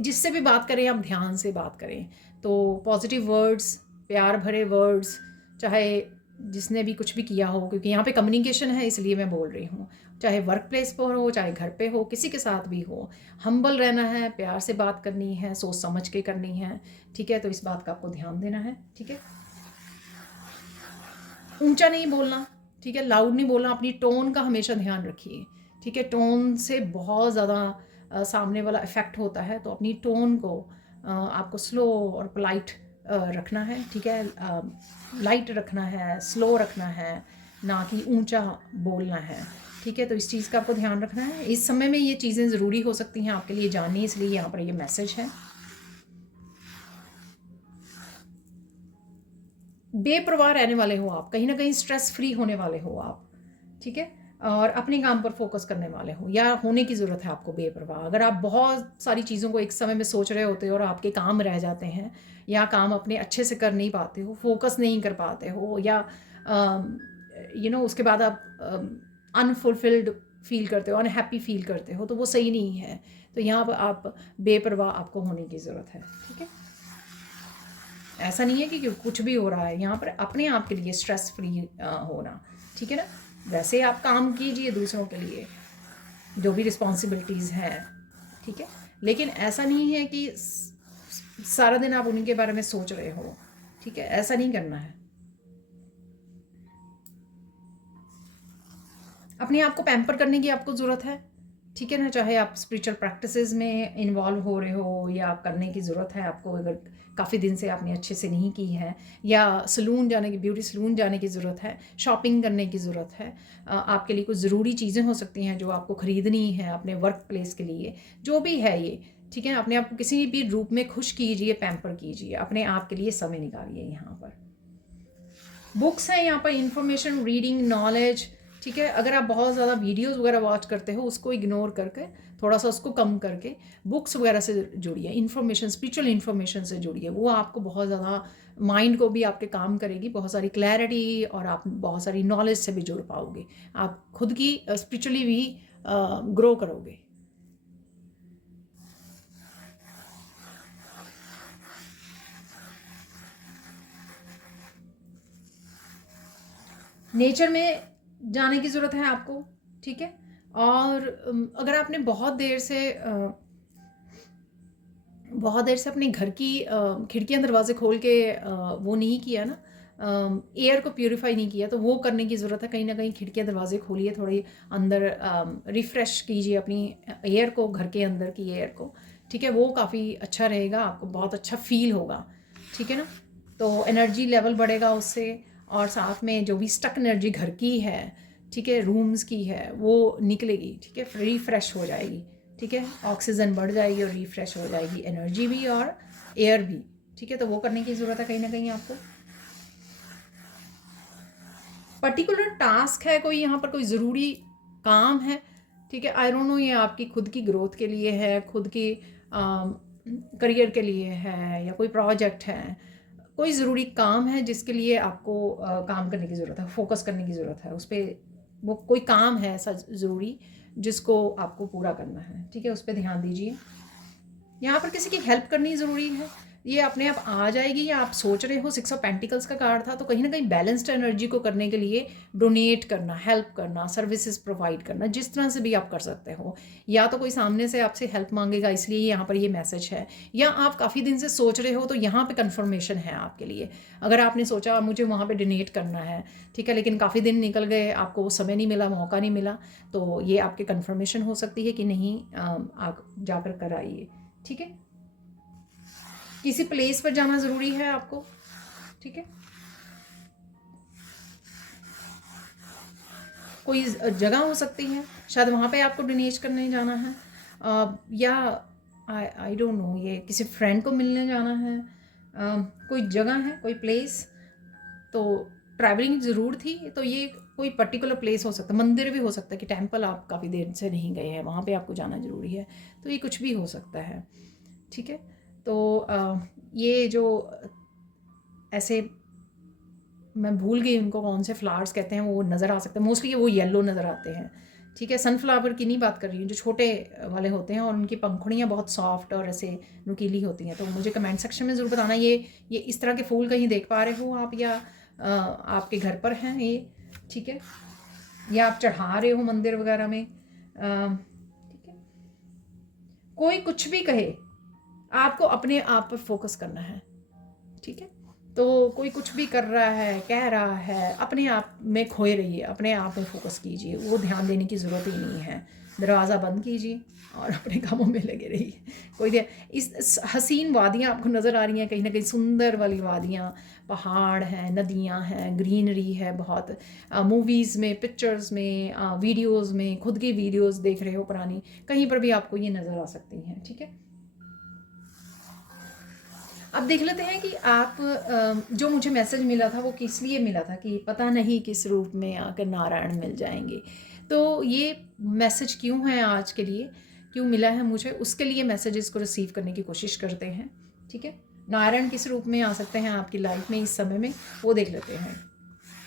जिससे भी बात करें आप ध्यान से बात करें, तो पॉजिटिव वर्ड्स, प्यार भरे वर्ड्स, चाहे जिसने भी कुछ भी किया हो, क्योंकि यहाँ पे कम्युनिकेशन है इसलिए मैं बोल रही हूँ, चाहे वर्क प्लेस पर हो, चाहे घर पे हो, किसी के साथ भी हो, हम्बल रहना है, प्यार से बात करनी है, सोच समझ के करनी है, ठीक है। तो इस बात का आपको ध्यान देना है, ठीक है। ऊंचा नहीं बोलना, ठीक है, लाउड नहीं बोलना, अपनी टोन का हमेशा ध्यान रखिए, ठीक है। टोन से बहुत ज़्यादा सामने वाला इफ़ेक्ट होता है, तो अपनी टोन को आपको स्लो और पोलाइट रखना है, ठीक है। लाइट रखना है, स्लो रखना है, ना कि ऊंचा बोलना है, ठीक है। तो इस चीज़ का आपको ध्यान रखना है। इस समय में ये चीज़ें ज़रूरी हो सकती हैं आपके लिए जाननी, इसलिए यहाँ पर ये मैसेज है। बेपरवाह रहने वाले हो आप, कहीं ना कहीं स्ट्रेस फ्री होने वाले हो आप, ठीक है, और अपने काम पर फोकस करने वाले हो, या होने की ज़रूरत है आपको बेपरवाह। अगर आप बहुत सारी चीज़ों को एक समय में सोच रहे होते हो और आपके काम रह जाते हैं, या काम अपने अच्छे से कर नहीं पाते हो, फोकस नहीं कर पाते हो, या उसके बाद आप अनफुलफिल्ड फील करते हो, अनहैप्पी फील करते हो, तो वो सही नहीं है। तो यहाँ पर आप बेपरवाह आपको होने की ज़रूरत है, ठीक है। ऐसा नहीं है कि कुछ भी हो रहा है, यहाँ पर अपने आप के लिए स्ट्रेस फ्री होना, ठीक है ना। वैसे आप काम कीजिए दूसरों के लिए, जो भी रिस्पॉन्सिबिलिटीज़ हैं, ठीक है, लेकिन ऐसा नहीं है कि सारा दिन आप उन्हीं के बारे में सोच रहे हो, ठीक है, ऐसा नहीं करना है। अपने आप को पैम्पर करने की आपको ज़रूरत है, ठीक है ना। चाहे आप स्पिरिचुअल प्रैक्टिसेस में इन्वॉल्व हो रहे हो, या करने की ज़रूरत है आपको, अगर काफ़ी दिन से आपने अच्छे से नहीं की है, या सलून जाने की, ब्यूटी सलून जाने की ज़रूरत है, शॉपिंग करने की ज़रूरत है, आपके लिए कुछ ज़रूरी चीज़ें हो सकती हैं जो आपको ख़रीदनी है अपने वर्क प्लेस के लिए, जो भी है ये, ठीक है। अपने आप को किसी भी रूप में खुश कीजिए, पैम्पर कीजिए, अपने आप के लिए समय निकालिए। यहाँ पर बुक्स हैं, यहाँ पर इंफॉर्मेशन, रीडिंग, नॉलेज, ठीक है। अगर आप बहुत ज़्यादा वीडियोस वगैरह वॉच करते हो, उसको इग्नोर करके, थोड़ा सा उसको कम करके बुक्स वगैरह से जुड़िए, इन्फॉर्मेशन, स्पिरिचुअल इन्फॉर्मेशन से जुड़िए। वो आपको बहुत ज़्यादा माइंड को भी आपके काम करेगी, बहुत सारी क्लैरिटी, और आप बहुत सारी नॉलेज से भी जुड़ पाओगे, आप खुद की स्पिरिचुअली भी ग्रो करोगे। नेचर में जाने की ज़रूरत है आपको, ठीक है। और अगर आपने बहुत देर से अपने घर की खिड़कियां दरवाजे खोल के वो नहीं किया ना, एयर को प्यूरिफाई नहीं किया, तो वो करने की ज़रूरत है। कहीं ना कहीं खिड़कियां दरवाजे खोलिए, थोड़ी अंदर रिफ़्रेश कीजिए अपनी एयर को, घर के अंदर की एयर को, ठीक है। वो काफ़ी अच्छा रहेगा, आपको बहुत अच्छा फील होगा, ठीक है ना। तो एनर्जी लेवल बढ़ेगा उससे, और साथ में जो भी स्टक एनर्जी घर की है, ठीक है, रूम्स की है, वो निकलेगी, ठीक है, रिफ्रेश हो जाएगी, ठीक है, ऑक्सीजन बढ़ जाएगी और रिफ्रेश हो जाएगी एनर्जी भी और एयर भी, ठीक है। तो वो करने की ज़रूरत है कहीं ना कहीं आपको। पर्टिकुलर टास्क है कोई, यहाँ पर कोई ज़रूरी काम है, ठीक है। आई डोंट नो ये आपकी खुद की ग्रोथ के लिए है, खुद की करियर के लिए है, या कोई प्रोजेक्ट है, कोई ज़रूरी काम है जिसके लिए आपको काम करने की ज़रूरत है, फोकस करने की ज़रूरत है उस पर। वो कोई काम है ऐसा ज़रूरी जिसको आपको पूरा करना है, ठीक है, उस पर ध्यान दीजिए। यहाँ पर किसी की हेल्प करनी ज़रूरी है, ये अपने आप आ जाएगी, या आप सोच रहे हो। 6 ऑफ पेंटिकल्स का कार्ड था, तो कहीं ना कहीं बैलेंस्ड एनर्जी को करने के लिए डोनेट करना, हेल्प करना, सर्विसेज प्रोवाइड करना, जिस तरह से भी आप कर सकते हो। या तो कोई सामने से आपसे हेल्प मांगेगा, इसलिए यहाँ पर ये मैसेज है, या आप काफ़ी दिन से सोच रहे हो, तो यहाँ पे कंफर्मेशन है आपके लिए। अगर आपने सोचा मुझे वहाँ पे डोनेट करना है, ठीक है, लेकिन काफ़ी दिन निकल गए, आपको वो समय नहीं मिला, मौका नहीं मिला, तो ये आपके कंफर्मेशन हो सकती है कि नहीं, आप जाकर कर आइए, ठीक है। किसी प्लेस पर जाना ज़रूरी है आपको, ठीक है, कोई जगह हो सकती है, शायद वहाँ पे आपको डोनेट करने जाना है, या आई डोंट नो, ये किसी फ्रेंड को मिलने जाना है, कोई जगह है, कोई प्लेस। तो ट्रैवलिंग ज़रूर थी, तो ये कोई पर्टिकुलर प्लेस हो सकता है, मंदिर भी हो सकता है कि टेंपल आप काफ़ी देर से नहीं गए हैं, वहाँ पे आपको जाना ज़रूरी है, तो ये कुछ भी हो सकता है, ठीक है। तो ये जो ऐसे, मैं भूल गई उनको कौन से फ्लावर्स कहते हैं, वो नज़र आ सकते हैं, मोस्टली वो येलो नज़र आते हैं, ठीक है। सनफ्लावर की नहीं बात कर रही हूँ, जो छोटे वाले होते हैं और उनकी पंखुड़ियाँ बहुत सॉफ्ट और ऐसे नुकीली होती हैं। तो मुझे कमेंट सेक्शन में ज़रूर बताना, ये इस तरह के फूल कहीं देख पा रहे हो आप, या आपके घर पर हैं ये, ठीक है, या आप चढ़ा रहे हो मंदिर वगैरह में, ठीक है। कोई कुछ भी कहे, आपको अपने आप पर फोकस करना है, ठीक है। तो कोई कुछ भी कर रहा है, कह रहा है, अपने आप में खोए रहिए, अपने आप में फोकस कीजिए, वो ध्यान देने की ज़रूरत ही नहीं है। दरवाज़ा बंद कीजिए और अपने कामों में लगे रहिए। कोई इस हसीन वादियाँ आपको नज़र आ रही हैं, कहीं ना कहीं सुंदर वाली वादियाँ, पहाड़ हैं, नदियाँ हैं, ग्रीनरी है बहुत, मूवीज़ में, पिक्चर्स में, वीडियोज़ में, खुद की वीडियोज़ देख रहे हो पुरानी, कहीं पर भी आपको ये नज़र आ सकती हैं, ठीक है। अब देख लेते हैं कि आप जो मुझे मैसेज मिला था वो किस लिए मिला था, कि पता नहीं किस रूप में आकर नारायण मिल जाएंगे। तो ये मैसेज क्यों है आज के लिए, क्यों मिला है मुझे, उसके लिए मैसेजेस को रिसीव करने की कोशिश करते हैं, ठीक है। नारायण किस रूप में आ सकते हैं आपकी लाइफ में इस समय में, वो देख लेते हैं।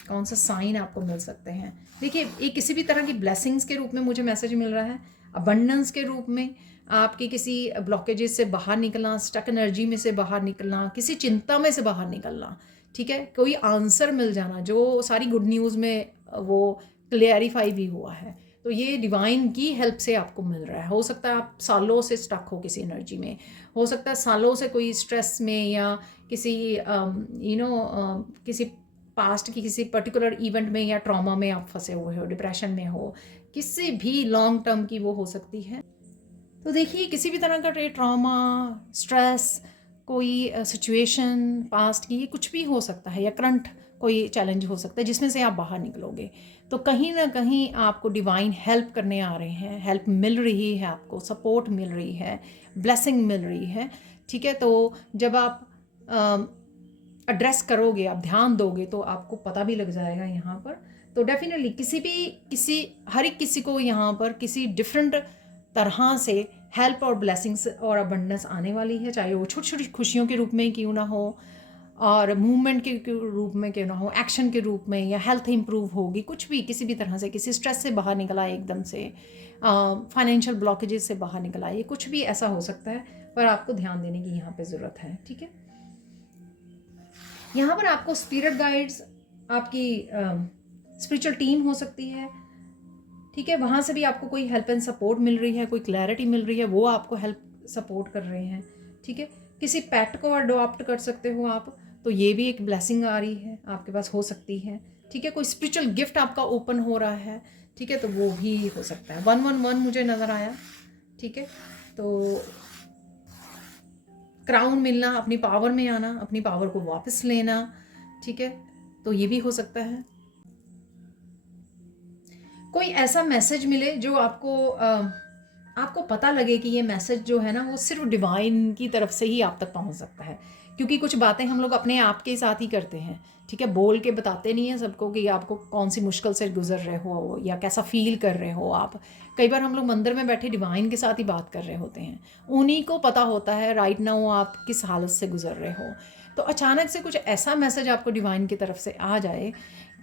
कौन सा साइन आपको मिल सकते हैं। देखिए, ये किसी भी तरह की ब्लेसिंग्स के रूप में मुझे मैसेज मिल रहा है, अबंडेंस के रूप में, आपकी किसी ब्लॉकेजेस से बाहर निकलना, स्टक एनर्जी में से बाहर निकलना, किसी चिंता में से बाहर निकलना, ठीक है, कोई आंसर मिल जाना, जो सारी गुड न्यूज़ में वो क्लियरिफाई भी हुआ है। तो ये डिवाइन की हेल्प से आपको मिल रहा है। हो सकता है आप सालों से स्टक हो किसी एनर्जी में, हो सकता है सालों से कोई स्ट्रेस में, या किसी किसी पास्ट की किसी पर्टिकुलर इवेंट में या ट्रॉमा में आप फंसे हुए हो, डिप्रेशन में हो, किसी भी लॉन्ग टर्म की वो हो सकती है। तो देखिए, किसी भी तरह का ट्रॉमा, स्ट्रेस, कोई सिचुएशन पास्ट की, ये कुछ भी हो सकता है, या करंट कोई चैलेंज हो सकता है जिसमें से आप बाहर निकलोगे। तो कहीं ना कहीं आपको डिवाइन हेल्प करने आ रहे हैं, हेल्प मिल रही है, आपको सपोर्ट मिल रही है, ब्लेसिंग मिल रही है, ठीक है। तो जब आप एड्रेस करोगे, आप ध्यान दोगे, तो आपको पता भी लग जाएगा यहाँ पर। तो डेफिनेटली हर एक किसी को यहाँ पर किसी डिफरेंट तरह से हेल्प और ब्लेसिंग्स और अबंडेंस आने वाली है, चाहे वो छोटी छोटी खुशियों के रूप में क्यों ना हो, और मूवमेंट के रूप में क्यों ना हो, एक्शन के रूप में, या हेल्थ इंप्रूव होगी, कुछ भी, किसी भी तरह से, किसी स्ट्रेस से बाहर निकला एकदम से, फाइनेंशियल ब्लॉकेजेस से बाहर निकला, ये कुछ भी ऐसा हो सकता है, पर आपको ध्यान देने की यहाँ पे ज़रूरत है, ठीक है। यहाँ पर आपको स्पिरिट गाइड्स, आपकी स्पिरिचुअल टीम हो सकती है, ठीक है, वहाँ से भी आपको कोई हेल्प एंड सपोर्ट मिल रही है, कोई क्लैरिटी मिल रही है, वो आपको हेल्प सपोर्ट कर रहे हैं, ठीक है। किसी पेट को अडॉप्ट कर सकते हो आप, तो ये भी एक ब्लेसिंग आ रही है, आपके पास हो सकती है, ठीक है। कोई स्पिरिचुअल गिफ्ट आपका ओपन हो रहा है, ठीक है, तो वो भी हो सकता है। 111 मुझे नज़र आया, ठीक है। तो क्राउन मिलना, अपनी पावर में आना, अपनी पावर को वापस लेना, ठीक है, तो ये भी हो सकता है। कोई ऐसा मैसेज मिले जो आपको आपको पता लगे कि ये मैसेज जो है ना वो सिर्फ डिवाइन की तरफ से ही आप तक पहुंच सकता है, क्योंकि कुछ बातें हम लोग अपने आप के साथ ही करते हैं, ठीक है, बोल के बताते नहीं हैं सबको कि आपको कौन सी मुश्किल से गुजर रहे हो या कैसा फील कर रहे हो आप। कई बार हम लोग मंदिर में बैठे डिवाइन के साथ ही बात कर रहे होते हैं, उन्हीं को पता होता है राइट नाउ आप किस हालत से गुजर रहे हो। तो अचानक से कुछ ऐसा मैसेज आपको डिवाइन की तरफ से आ जाए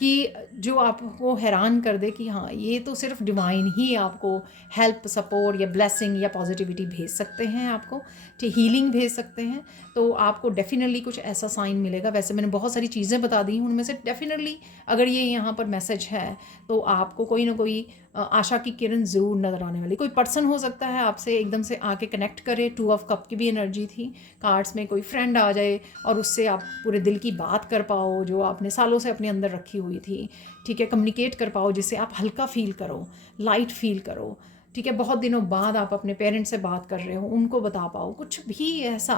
कि जो आपको हैरान कर दे कि हाँ, ये तो सिर्फ डिवाइन ही आपको हेल्प, सपोर्ट या ब्लेसिंग या पॉजिटिविटी भेज सकते हैं, आपको हीलिंग भेज सकते हैं, तो आपको डेफिनेटली कुछ ऐसा साइन मिलेगा। वैसे मैंने बहुत सारी चीज़ें बता दी, उनमें से डेफिनेटली अगर ये यहाँ पर मैसेज है तो आपको कोई ना कोई आशा की किरण ज़रूर नज़र आने वाली। कोई पर्सन हो सकता है आपसे एकदम से आके कनेक्ट करे, 2 ऑफ कप की भी एनर्जी थी कार्ड्स में। कोई फ्रेंड आ जाए और उससे आप पूरे दिल की बात कर पाओ जो आपने सालों से अपने अंदर रखी हुई थी, ठीक है, कम्युनिकेट कर पाओ जिससे आप हल्का फील करो, लाइट फील करो, ठीक है। बहुत दिनों बाद आप अपने पेरेंट्स से बात कर रहे हो, उनको बता पाओ, कुछ भी ऐसा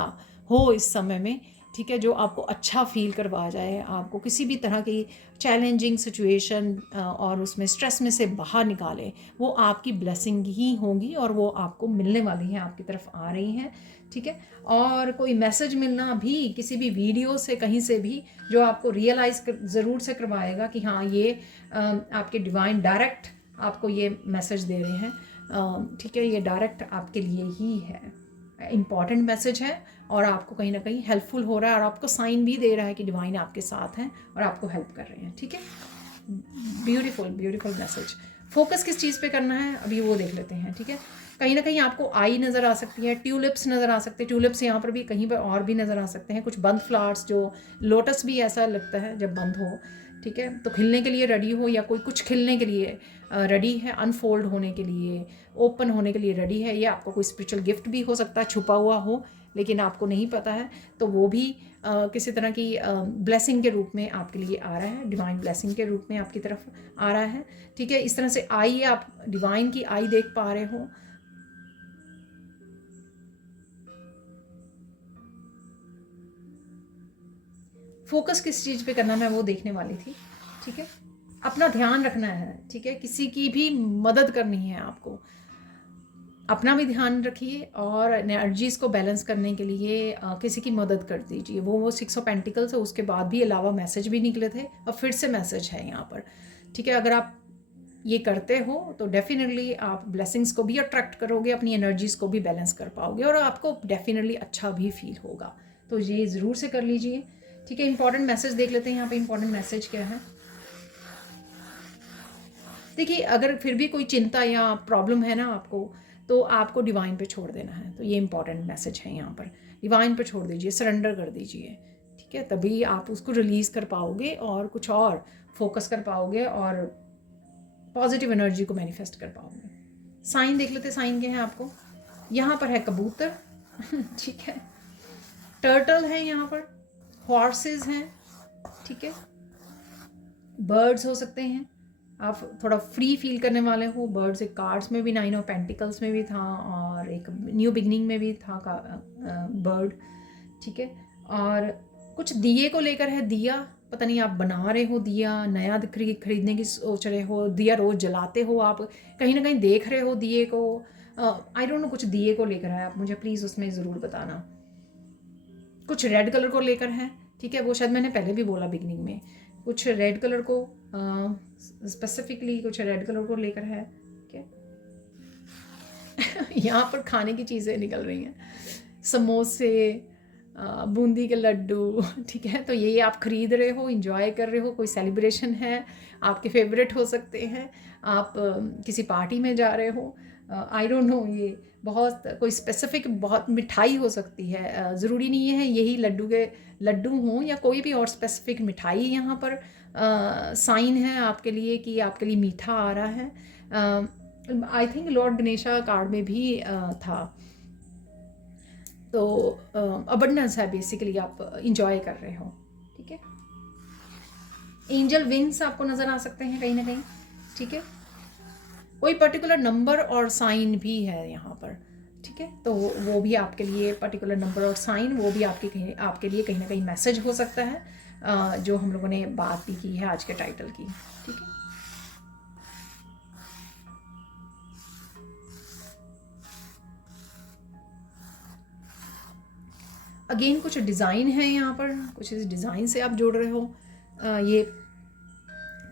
हो इस समय में, ठीक है, जो आपको अच्छा फील करवा जाए, आपको किसी भी तरह की चैलेंजिंग सिचुएशन और उसमें स्ट्रेस में से बाहर निकाले, वो आपकी ब्लेसिंग ही होंगी और वो आपको मिलने वाली हैं, आपकी तरफ आ रही हैं, ठीक है। और कोई मैसेज मिलना भी किसी भी वीडियो से, कहीं से भी, जो आपको रियलाइज़ ज़रूर से करवाएगा कि हाँ, ये आपके डिवाइन डायरेक्ट आपको ये मैसेज दे रहे हैं, ठीक है, ये डायरेक्ट आपके लिए ही है, इम्पॉर्टेंट मैसेज है और आपको कहीं ना कहीं हेल्पफुल हो रहा है और आपको साइन भी दे रहा है कि डिवाइन आपके साथ हैं और आपको हेल्प कर रहे हैं, ठीक है। Beautiful beautiful message. फोकस किस चीज़ पे करना है अभी वो देख लेते हैं, ठीक है। कहीं ना कहीं आपको आई नज़र आ सकती है, ट्यूलिप्स नज़र आ सकते हैं, ट्यूलिप्स यहाँ पर भी, कहीं पर और भी नज़र आ सकते हैं, कुछ बंद फ्लावर्स, जो लोटस भी ऐसा लगता है जब बंद हो, ठीक है, तो खिलने के लिए रेडी हो, या कोई कुछ खिलने के लिए रेडी है, अनफोल्ड होने के लिए, ओपन होने के लिए रेडी है। ये आपको कोई स्पिरिचुअल गिफ्ट भी हो सकता है, छुपा हुआ हो लेकिन आपको नहीं पता है, तो वो भी किसी तरह की ब्लेसिंग के रूप में आपके लिए आ रहा है, डिवाइन ब्लेसिंग के रूप में आपकी तरफ आ रहा है, ठीक है। इस तरह से आई, आप डिवाइन की आई देख पा रहे हो। फोकस किस चीज़ पे करना, मैं वो देखने वाली थी, ठीक है। अपना ध्यान रखना है, ठीक है, किसी की भी मदद करनी है आपको, अपना भी ध्यान रखिए और एनर्जीज़ को बैलेंस करने के लिए किसी की मदद कर दीजिए। वो 6 ऑफ पेंटिकल्स है, उसके बाद भी अलावा मैसेज भी निकले थे और फिर से मैसेज है यहाँ पर, ठीक है। अगर आप ये करते हो तो डेफिनेटली आप ब्लेसिंग्स को भी अट्रैक्ट करोगे, अपनी एनर्जीज़ को भी बैलेंस कर पाओगे और आपको डेफिनेटली अच्छा भी फील होगा। तो ये ज़रूर से कर लीजिए, ठीक है। इंपॉर्टेंट मैसेज देख लेते हैं यहाँ पे, इंपॉर्टेंट मैसेज क्या है। देखिए, अगर फिर भी कोई चिंता या प्रॉब्लम है ना आपको, तो आपको डिवाइन पे छोड़ देना है। तो ये इंपॉर्टेंट मैसेज है यहाँ पर, डिवाइन पे छोड़ दीजिए, सरेंडर कर दीजिए, ठीक है, तभी आप उसको रिलीज़ कर पाओगे और कुछ और फोकस कर पाओगे और पॉजिटिव एनर्जी को मैनिफेस्ट कर पाओगे। साइन देख लेते, साइन क्या है आपको। यहाँ पर है कबूतर ठीक है, टर्टल है यहाँ पर, हॉर्सेस हैं, ठीक है, बर्ड्स हो सकते हैं, आप थोड़ा फ्री फील करने वाले हो। बर्ड्स एक कार्ड्स में भी, 9 ऑफ पेंटिकल्स में भी था और एक न्यू बिगनिंग में भी था बर्ड, ठीक है। और कुछ दिए को लेकर है, दिया, पता नहीं आप बना रहे हो दिया, नया खरीदने की सोच रहे हो, दिया रोज़ जलाते हो आप, कहीं ना कहीं देख रहे हो दिए को, आई डोंट नो, कुछ दिए को लेकर है, आप मुझे प्लीज़ उसमें ज़रूर बताना। कुछ रेड कलर को लेकर है, ठीक है, वो शायद मैंने पहले भी बोला बिगनिंग में, कुछ रेड कलर को स्पेसिफिकली कुछ रेड कलर को लेकर है, ठीक है यहाँ पर खाने की चीज़ें निकल रही हैं, समोसे, बूंदी के लड्डू, ठीक है। तो ये आप ख़रीद रहे हो, इंजॉय कर रहे हो, कोई सेलिब्रेशन है, आपके फेवरेट हो सकते हैं, आप किसी पार्टी में जा रहे हो, आई डोंट नो, ये बहुत कोई स्पेसिफिक बहुत मिठाई हो सकती है, ज़रूरी नहीं है यही लड्डू हों या कोई भी और स्पेसिफिक मिठाई यहाँ पर साइन है आपके लिए कि आपके लिए मीठा आ रहा है। I think Lord Ganesha card में भी था। तो अबंडेंस है बेसिकली, आप इंजॉय कर रहे हो, ठीक है। एंजल विंग्स आपको नज़र आ सकते हैं कहीं ना कहीं, ठीक है। कोई पर्टिकुलर नंबर और साइन भी है यहाँ पर, ठीक है, तो वो भी आपके लिए पर्टिकुलर नंबर और साइन, वो भी आपके लिए कहीं ना कहीं मैसेज हो सकता है, जो हम लोगों ने बात भी की है आज के टाइटल की, ठीक है। अगेन कुछ डिज़ाइन है यहाँ पर, कुछ इस डिज़ाइन से आप जुड़ रहे हो। ये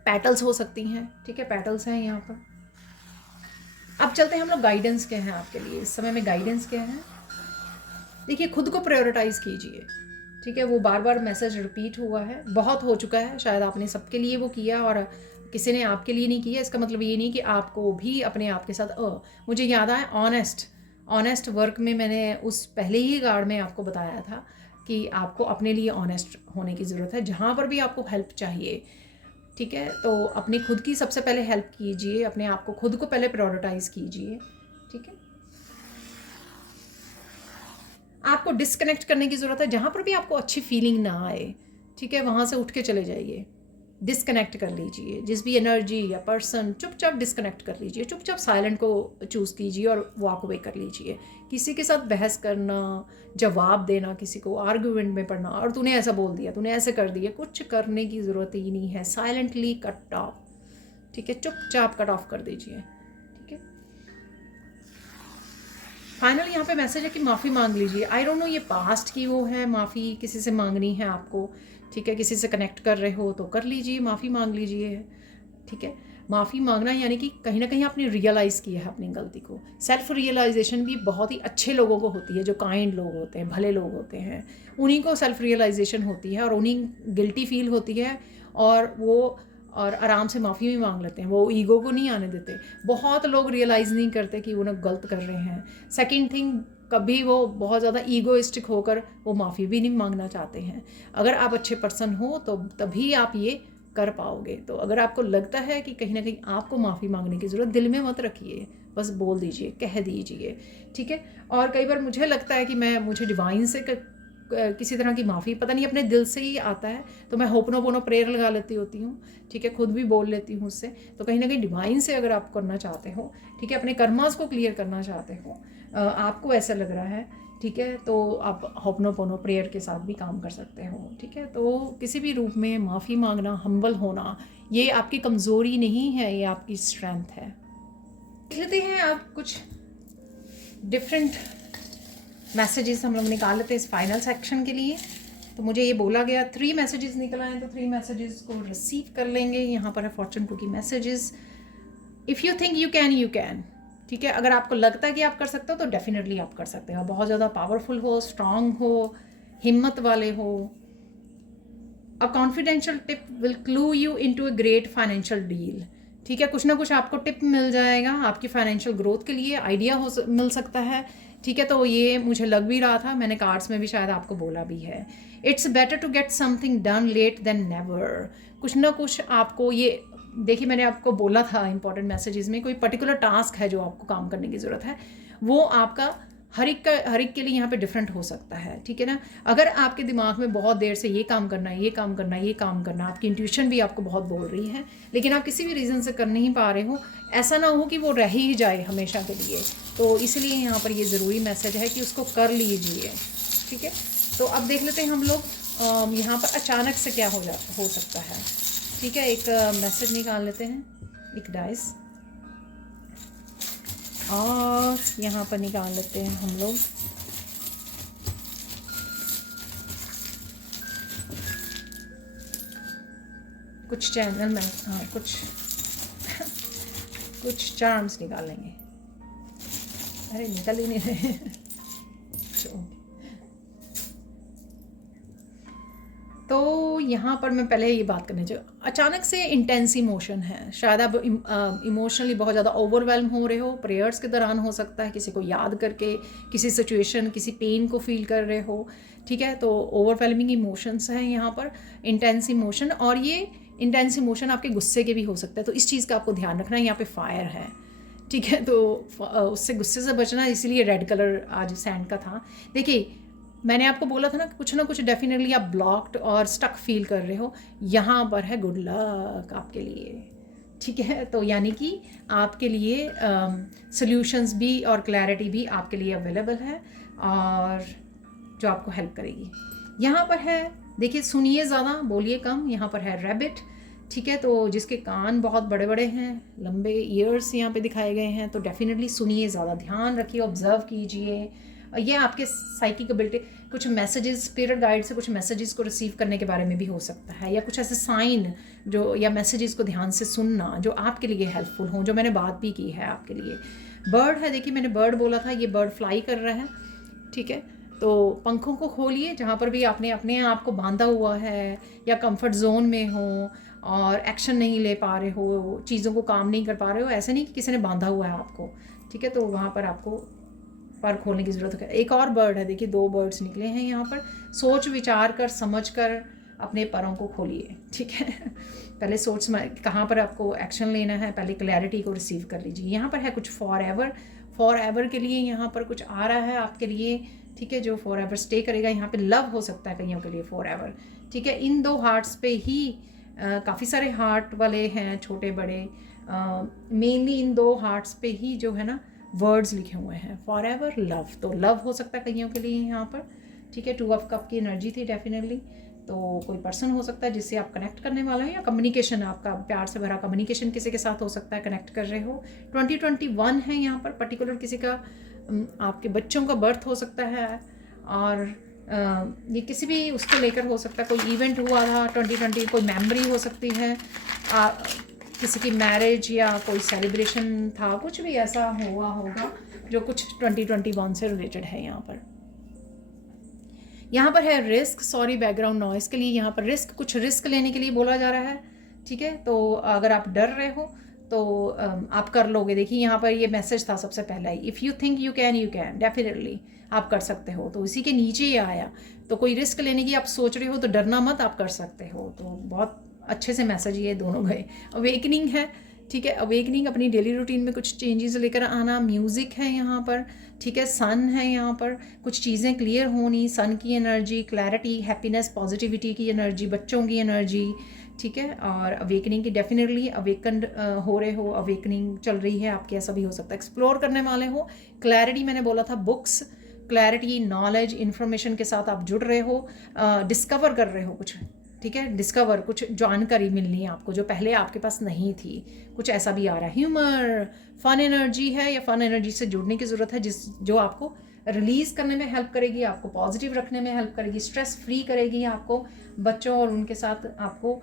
पेटल्स हो सकती हैं, ठीक है, पेटल्स हैं यहाँ पर। अब चलते हैं हम लोग गाइडेंस क्या है आपके लिए इस समय में। गाइडेंस क्या है, देखिए खुद को प्रायोरिटाइज़ कीजिए, ठीक है। वो बार बार मैसेज रिपीट हुआ है, बहुत हो चुका है, शायद आपने सबके लिए वो किया और किसी ने आपके लिए नहीं किया। इसका मतलब ये नहीं कि आपको भी अपने आप के साथ मुझे याद आया ऑनेस्ट वर्क में मैंने उस पहले ही कार्ड में आपको बताया था कि आपको अपने लिए ऑनेस्ट होने की ज़रूरत है। जहाँ पर भी आपको हेल्प चाहिए, ठीक है, तो अपनी खुद की सबसे पहले हेल्प कीजिए, अपने आप को खुद को पहले प्रायोरिटाइज़ कीजिए, ठीक है। आपको डिस्कनेक्ट करने की ज़रूरत है, जहाँ पर भी आपको अच्छी फीलिंग ना आए, ठीक है, वहाँ से उठ के चले जाइए, डिस्कनेक्ट कर लीजिए। जिस भी एनर्जी या पर्सन, चुपचाप डिस्कनेक्ट कर लीजिए, चुपचाप साइलेंट को चूज़ कीजिए और वॉक अवे कर लीजिए। किसी के साथ बहस करना, जवाब देना, किसी को आर्गुमेंट में पड़ना और तूने ऐसा बोल दिया, तूने ऐसे कर दिया, कुछ करने की ज़रूरत ही नहीं है। साइलेंटली कट ऑफ, ठीक है, चुपचाप कट ऑफ कर दीजिए, ठीक है। फाइनल यहाँ पे मैसेज है कि माफ़ी मांग लीजिए। आई डोंट नो ये पास्ट की वो है, माफ़ी किसी से मांगनी है आपको, ठीक है। किसी से कनेक्ट कर रहे हो तो कर लीजिए, माफ़ी मांग लीजिए, ठीक है। माफ़ी मांगना यानी कि कहीं ना कहीं आपने रियलाइज़ किया है अपनी गलती को। सेल्फ रियलाइजेशन भी बहुत ही अच्छे लोगों को होती है, जो काइंड लोग होते हैं, भले लोग होते हैं, उन्हीं को सेल्फ रियलाइजेशन होती है और उन्हीं गिल्टी फील होती है और आराम से माफ़ी भी मांग लेते हैं, वो ईगो को नहीं आने देते। बहुत लोग रियलाइज़ नहीं करते कि वो लोग गलत कर रहे हैं। सेकंड थिंग, कभी वो बहुत ज़्यादा ईगोइस्टिक होकर वो माफ़ी भी नहीं मांगना चाहते हैं। अगर आप अच्छे पर्सन हो तो तभी आप ये कर पाओगे। तो अगर आपको लगता है कि कहीं ना कहीं आपको माफ़ी मांगने की ज़रूरत, दिल में मत रखिए, बस बोल दीजिए, कह दीजिए, ठीक है। और कई बार मुझे लगता है कि मुझे डिवाइन से किसी तरह की माफ़ी पता नहीं अपने दिल से ही आता है, तो मैं होपनोपोनो प्रेयर लगा लेती होती हूँ, ठीक है, खुद भी बोल लेती हूँ उससे। तो कहीं ना कहीं डिवाइन से अगर आप करना चाहते हो, ठीक है, अपने कर्मास को क्लियर करना चाहते हो, आपको ऐसा लग रहा है, ठीक है, तो आप होपनोपोनो प्रेयर के साथ भी काम कर सकते हो, ठीक है। तो किसी भी रूप में माफ़ी मांगना, हम्बल होना, ये आपकी कमज़ोरी नहीं है, ये आपकी स्ट्रेंथ है। देख लेते हैं आप कुछ डिफरेंट मैसेजेस हम लोग निकाल लेते हैं इस फाइनल सेक्शन के लिए। तो मुझे ये बोला गया 3 मैसेजेस निकल आए, तो 3 मैसेजेस को रिसीव कर लेंगे। यहाँ पर है fortune cookie messages. If you think you can, ठीक है। अगर आपको लगता है कि आप कर सकते हो तो डेफिनेटली आप कर सकते हो। बहुत ज़्यादा पावरफुल हो, स्ट्रांग हो, हिम्मत वाले हो। A confidential tip will clue you into a great financial deal, ठीक है। कुछ ना कुछ आपको टिप मिल जाएगा आपकी फाइनेंशियल ग्रोथ के लिए, आइडिया मिल सकता है, ठीक है। तो ये मुझे लग भी रहा था, मैंने कार्ड्स में भी शायद आपको बोला भी है। It's better to get something done late than never. कुछ ना कुछ आपको ये, देखिए मैंने आपको बोला था इंपॉर्टेंट मैसेजेस में, कोई पर्टिकुलर टास्क है जो आपको काम करने की ज़रूरत है, वो आपका हर एक के लिए यहाँ पे डिफरेंट हो सकता है, ठीक है ना। अगर आपके दिमाग में बहुत देर से ये काम करना है, ये काम करना है, ये काम करना, आपकी इंट्यूशन भी आपको बहुत बोल रही है, लेकिन आप किसी भी रीज़न से कर नहीं पा रहे हो, ऐसा ना हो कि वो रह ही जाए हमेशा के लिए। तो इसलिए यहाँ पर ये ज़रूरी मैसेज है कि उसको कर लीजिए, ठीक है। तो अब देख लेते हैं हम लोग यहाँ पर अचानक से क्या हो सकता है, ठीक है। एक मैसेज निकाल लेते हैं, एक डाइस, और यहाँ पर निकाल लेते हैं हम लोग कुछ चैनल में, हाँ कुछ कुछ चार्म्स निकाल लेंगे। अरे निकल ही नहीं रहे तो यहाँ पर मैं पहले ये बात करने चाहिए, अचानक से इंटेंस इमोशन है, शायद आप इमोशनली बहुत ज़्यादा ओवरवेल्म हो रहे हो, प्रेयर्स के दौरान हो सकता है, किसी को याद करके, किसी सिचुएशन, किसी पेन को फील कर रहे हो, ठीक है। तो ओवरवेलमिंग इमोशंस हैं यहाँ पर, इंटेंस इमोशन, और ये इंटेंस इमोशन आपके गुस्से के भी हो सकता है। तो इस चीज़ का आपको ध्यान रखना है, यहाँ पे फायर है, ठीक है। तो उससे, गुस्से से बचना, इसीलिए रेड कलर आज सैंड का था। देखिए मैंने आपको बोला था ना कुछ डेफिनेटली आप ब्लॉक्ड और स्टक फील कर रहे हो, यहाँ पर है गुड लक आपके लिए, ठीक है। तो यानी कि आपके लिए सॉल्यूशंस भी और क्लैरिटी भी आपके लिए अवेलेबल है, और जो आपको हेल्प करेगी। यहाँ पर है, देखिए सुनिए ज़्यादा, बोलिए कम। यहाँ पर है रैबिट, ठीक है। तो जिसके कान बहुत बड़े बड़े हैं, लंबे ईयर्स यहाँ पे दिखाए गए हैं, तो डेफिनेटली सुनिए ज़्यादा, ध्यान रखिए, ऑब्जर्व कीजिए, ये आपके साइकिक एबिलिटी, कुछ मैसेजेस, स्पिरिट गाइड से कुछ मैसेजेस को रिसीव करने के बारे में भी हो सकता है, या कुछ ऐसे साइन जो, या मैसेजेस को ध्यान से सुनना जो आपके लिए हेल्पफुल हों, जो मैंने बात भी की है आपके लिए। बर्ड है, देखिए मैंने बर्ड बोला था, ये बर्ड फ्लाई कर रहा है, ठीक है। तो पंखों को खोलिए, जहाँ पर भी आपने अपने आप को बांधा हुआ है या कंफर्ट जोन में हो और एक्शन नहीं ले पा रहे हो, चीज़ों को काम नहीं कर पा रहे हो, ऐसे नहीं कि किसी ने बांधा हुआ है आपको, ठीक है। तो वहाँ पर आपको पर खोलने की ज़रूरत है। एक और बर्ड है, देखिए 2 बर्ड्स निकले हैं यहाँ पर। सोच विचार कर समझ कर अपने परों को खोलिए, ठीक है। पहले सोच कहाँ पर आपको एक्शन लेना है, पहले क्लैरिटी को रिसीव कर लीजिए। यहाँ पर है कुछ फॉर एवर के लिए यहाँ पर कुछ आ रहा है आपके लिए, ठीक है, जो फॉर एवर स्टे करेगा। यहाँ पे लव हो सकता है कईयों के लिए फॉर एवर, ठीक है। इन 2 हार्ट्स पे ही काफ़ी सारे हार्ट वाले हैं, छोटे बड़े, मेनली इन 2 हार्ट्स पे ही जो है ना वर्ड्स लिखे हुए हैं, फॉर एवर लव। तो लव हो सकता है कईयों के लिए यहाँ पर, ठीक है। 2 ऑफ कप की एनर्जी थी डेफिनेटली। तो कोई पर्सन हो सकता है जिससे आप कनेक्ट करने वाले हो, या कम्युनिकेशन, आपका प्यार से भरा कम्युनिकेशन किसी के साथ हो सकता है, कनेक्ट कर रहे हो। 2021 है यहाँ पर, पर्टिकुलर किसी का आपके बच्चों का बर्थ हो सकता है, और ये किसी भी उसको लेकर हो सकता है, कोई इवेंट हुआ था 2020, कोई मेमोरी हो सकती है, किसी की मैरिज या कोई सेलिब्रेशन था, कुछ भी ऐसा हुआ होगा जो कुछ 2021 से रिलेटेड है। यहाँ पर है रिस्क, सॉरी बैकग्राउंड नॉइस के लिए। यहाँ पर रिस्क, कुछ रिस्क लेने के लिए बोला जा रहा है, ठीक है। तो अगर आप डर रहे हो तो आप कर लोगे। देखिए यहाँ पर ये मैसेज था सबसे पहला ही, if you think you can definitely आप कर सकते हो। तो इसी के नीचे ये आया, तो कोई रिस्क लेने की आप सोच रहे हो तो डरना मत, आप कर सकते हो। तो बहुत अच्छे से मैसेज ये दोनों गए। अवेकनिंग है, ठीक है। अवेकनिंग, अपनी डेली रूटीन में कुछ चेंजेस लेकर आना। म्यूज़िक है यहाँ पर, ठीक है। सन है यहाँ पर, कुछ चीज़ें क्लियर होनी, सन की एनर्जी, क्लैरिटी, हैप्पीनेस, पॉजिटिविटी की एनर्जी, बच्चों की एनर्जी, ठीक है। और अवेकनिंग की डेफिनेटली अवेकन्ड हो रहे हो, अवेकनिंग चल रही है आपकी, ऐसा भी हो सकता है। एक्सप्लोर करने वाले हो। क्लैरिटी मैंने बोला था, बुक्स, क्लैरिटी, नॉलेज, इन्फॉर्मेशन के साथ आप जुड़ रहे हो, डिस्कवर कर रहे हो कुछ, ठीक है। डिस्कवर, कुछ जानकारी मिलनी है आपको जो पहले आपके पास नहीं थी, कुछ ऐसा भी आ रहा है। ह्यूमर, फन एनर्जी है, या फन एनर्जी से जुड़ने की ज़रूरत है जो आपको रिलीज़ करने में हेल्प करेगी, आपको पॉजिटिव रखने में हेल्प करेगी, स्ट्रेस फ्री करेगी आपको। बच्चों और उनके साथ आपको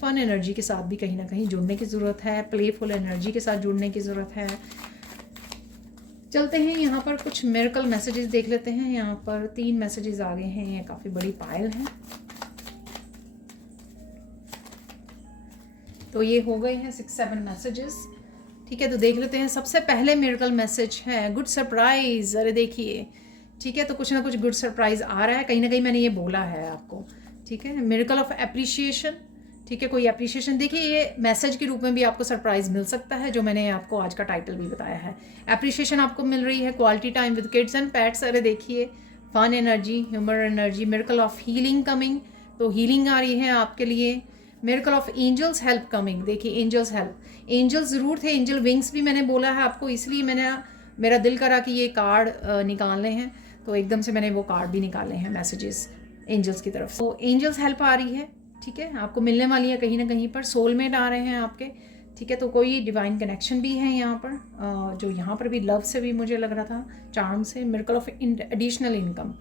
फन एनर्जी के साथ भी कहीं ना कहीं जुड़ने की ज़रूरत है, प्लेफुल एनर्जी के साथ जुड़ने की ज़रूरत है। चलते हैं यहाँ पर कुछ मिरेकल मैसेजेस देख लेते हैं। यहाँ पर 3 मैसेजेस आ गए हैं, ये काफ़ी बड़ी पायल है। तो ये हो गए हैं 6-7 मैसेजेस, ठीक है। तो देख लेते हैं। सबसे पहले मिरेकल मैसेज है गुड सरप्राइज। अरे देखिए, ठीक है, तो कुछ ना कुछ गुड सरप्राइज आ रहा है, कहीं ना कहीं मैंने ये बोला है आपको, ठीक है। मिरेकल ऑफ एप्रिशिएशन, ठीक है, कोई एप्रिशिएशन। देखिए ये मैसेज के रूप में भी आपको सरप्राइज मिल सकता है, जो मैंने आपको आज का टाइटल भी बताया है। एप्रिशिएशन आपको मिल रही है, quality time with kids and pets. अरे देखिए, fun energy, humour energy, miracle of healing coming, तो हीलिंग आ रही है आपके लिए। Miracle of angels help coming, देखिए एंजल्स हेल्प, एंजल्स ज़रूर थे, एंजल विंग्स भी मैंने बोला है आपको, इसलिए मेरा दिल करा कि ये कार्ड निकालने हैं, तो एकदम से मैंने वो कार्ड भी निकाले हैं मैसेजेस एंजल्स की तरफ। तो एंजल्स हेल्प आ रही है, ठीक है, आपको मिलने वाली है कहीं ना कहीं पर। सोलमेट आ रहे हैं आपके, ठीक है। तो कोई डिवाइन कनेक्शन भी है यहाँ पर, जो यहाँ पर भी लव से भी मुझे लग रहा था, चार्म से। मिरेकल ऑफ एडिशनल इनकम,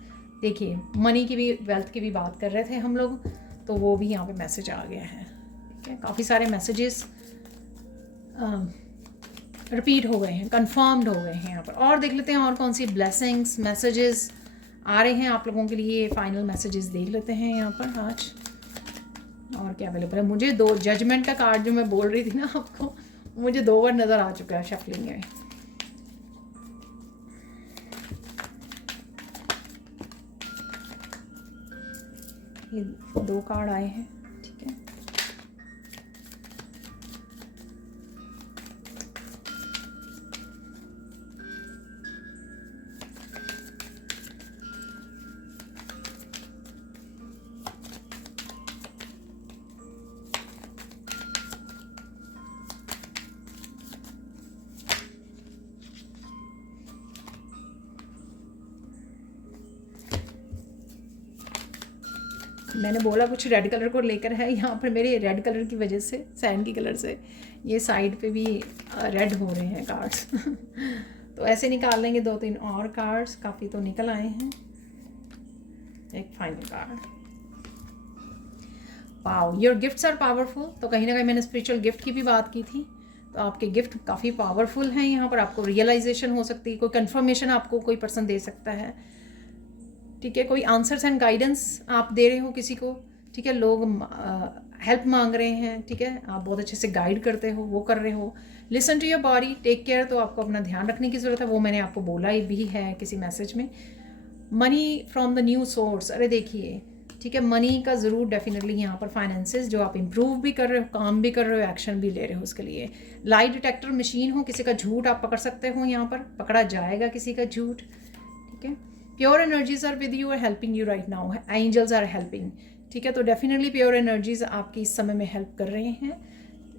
देखिए मनी की भी, वेल्थ की भी बात कर रहे थे हम लोग, तो वो भी यहाँ पे मैसेज आ गया है, ठीक है। काफ़ी सारे मैसेजेस रिपीट हो गए हैं, कंफर्म्ड हो गए हैं यहाँ पर। और देख लेते हैं और कौन सी ब्लेसिंग्स मैसेजेस आ रहे हैं आप लोगों के लिए। फाइनल मैसेजेस देख लेते हैं यहाँ पर आज, और क्या अवेलेबल है। मुझे 2 जजमेंट का कार्ड जो मैं बोल रही थी ना आपको, मुझे 2 बार नज़र आ चुका है शफलिंग में। ये 2 कार्ड आए हैं, ठीक है। मैंने बोला कुछ रेड कलर को लेकर है, यहाँ पर मेरे रेड कलर की वजह से, सैंड की कलर से ये साइड पे भी रेड हो रहे हैं कार्ड्स। तो ऐसे निकाल लेंगे 2-3 और कार्ड्स, काफ़ी तो निकल आए हैं। एक final card, wow, your gifts are powerful. तो कहीं ना कहीं मैंने स्पिरिचुअल गिफ्ट की भी बात की थी, तो आपके गिफ्ट काफ़ी पावरफुल हैं। यहाँ पर आपको रियलाइजेशन हो सकती है, कोई कंफर्मेशन आपको कोई पर्सन दे सकता है, ठीक है, कोई आंसर्स एंड गाइडेंस आप दे रहे हो किसी को, ठीक है, लोग हेल्प मांग रहे हैं, ठीक है, आप बहुत अच्छे से गाइड करते हो, वो कर रहे हो। Listen to your body, take care, तो आपको अपना ध्यान रखने की ज़रूरत है, वो मैंने आपको बोला ही भी है किसी मैसेज में। Money from the new source, अरे देखिए, ठीक है, मनी का ज़रूर डेफिनेटली यहाँ पर फाइनेंसेस जो आप इम्प्रूव भी कर रहे हो, काम भी कर रहे हो, एक्शन भी ले रहे हो उसके लिए। लाई डिटेक्टर मशीन हो, किसी का झूठ आप पकड़ सकते हो, यहाँ पर पकड़ा जाएगा किसी का झूठ, ठीक है। Pure energies are with you, are helping you right now, angels are helping, ठीक है। तो डेफिनेटली प्योर एनर्जीज आपकी इस समय में हेल्प कर रहे हैं,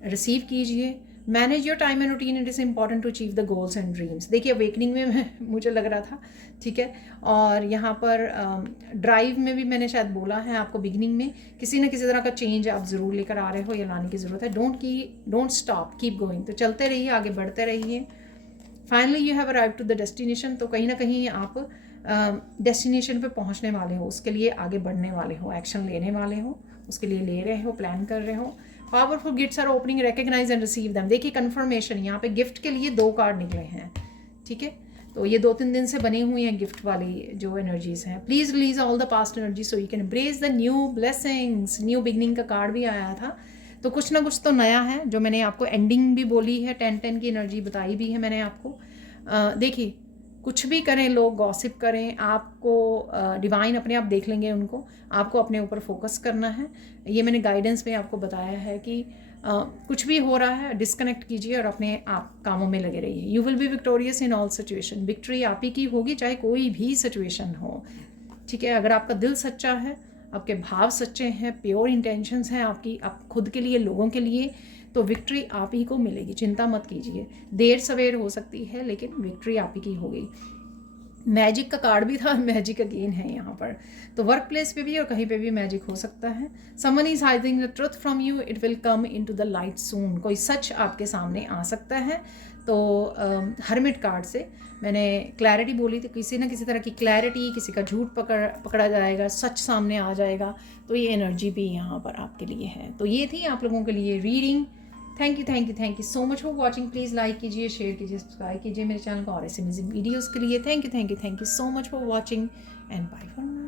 रिसीव कीजिए। Manage your time and routine, it is important to achieve the goals and dreams. देखिए अवेकनिंग में मुझे लग रहा था, ठीक है, और यहाँ पर ड्राइव में भी मैंने शायद बोला है आपको बिगिनिंग में, किसी न किसी तरह का चेंज आप ज़रूर लेकर आ रहे हो या लाने की ज़रूरत है। डोंट स्टॉप, कीप गोइंग, तो चलते रहिए, आगे बढ़ते रहिए। Finally you have arrive to the destination, तो कहीं ना कहीं आप डेस्टिनेशन पे पहुंचने वाले हो, उसके लिए आगे बढ़ने वाले हो, एक्शन लेने वाले हो, उसके लिए ले रहे हो, प्लान कर रहे हो। Powerful gifts are opening, recognise and receive them. देखिए कंफर्मेशन, यहाँ पे गिफ्ट के लिए 2 कार्ड निकले हैं, ठीक है। तो ये 2-3 दिन से बनी हुई हैं गिफ्ट वाली जो एनर्जीज हैं। Please release all the past energy so you can embrace the new blessings. New beginning का कार्ड भी आया था, तो कुछ ना कुछ तो नया है, जो मैंने आपको एंडिंग भी बोली है, 10-10 की एनर्जी बताई भी है मैंने आपको। देखिए कुछ भी करें लोग, गॉसिप करें, आपको डिवाइन अपने आप देख लेंगे उनको, आपको अपने ऊपर फोकस करना है। ये मैंने गाइडेंस में आपको बताया है कि कुछ भी हो रहा है डिस्कनेक्ट कीजिए और अपने आप कामों में लगे रहिए। You will be victorious in all situation, victory आप ही की होगी चाहे कोई भी सिचुएशन हो, ठीक है। अगर आपका दिल सच्चा है, आपके भाव सच्चे हैं, प्योर इंटेंशंस हैं आपकी, आप खुद के लिए, लोगों के लिए, तो विक्ट्री आप ही को मिलेगी, चिंता मत कीजिए। देर सवेर हो सकती है लेकिन विक्ट्री आप ही की होगी। मैजिक का कार्ड भी था, मैजिक अगेन है यहाँ पर, तो वर्क प्लेस पे भी और कहीं पे भी मैजिक हो सकता है। Someone is hiding the truth from you, it will come into the light soon, कोई सच आपके सामने आ सकता है। तो हर्मिट कार्ड से मैंने क्लैरिटी बोली थी, किसी न किसी तरह की क्लैरिटी, किसी का झूठ पकड़ा जाएगा, सच सामने आ जाएगा, तो ये एनर्जी भी यहाँ पर आपके लिए है। तो ये थी आप लोगों के लिए reading. Thank you so much for watching. Please like कीजिए, शेयर कीजिए, सब्सक्राइब कीजिए मेरे चैनल को और ऐसे अमेजिंग वीडियोज़ के लिए। Thank you so much for watching and bye for now.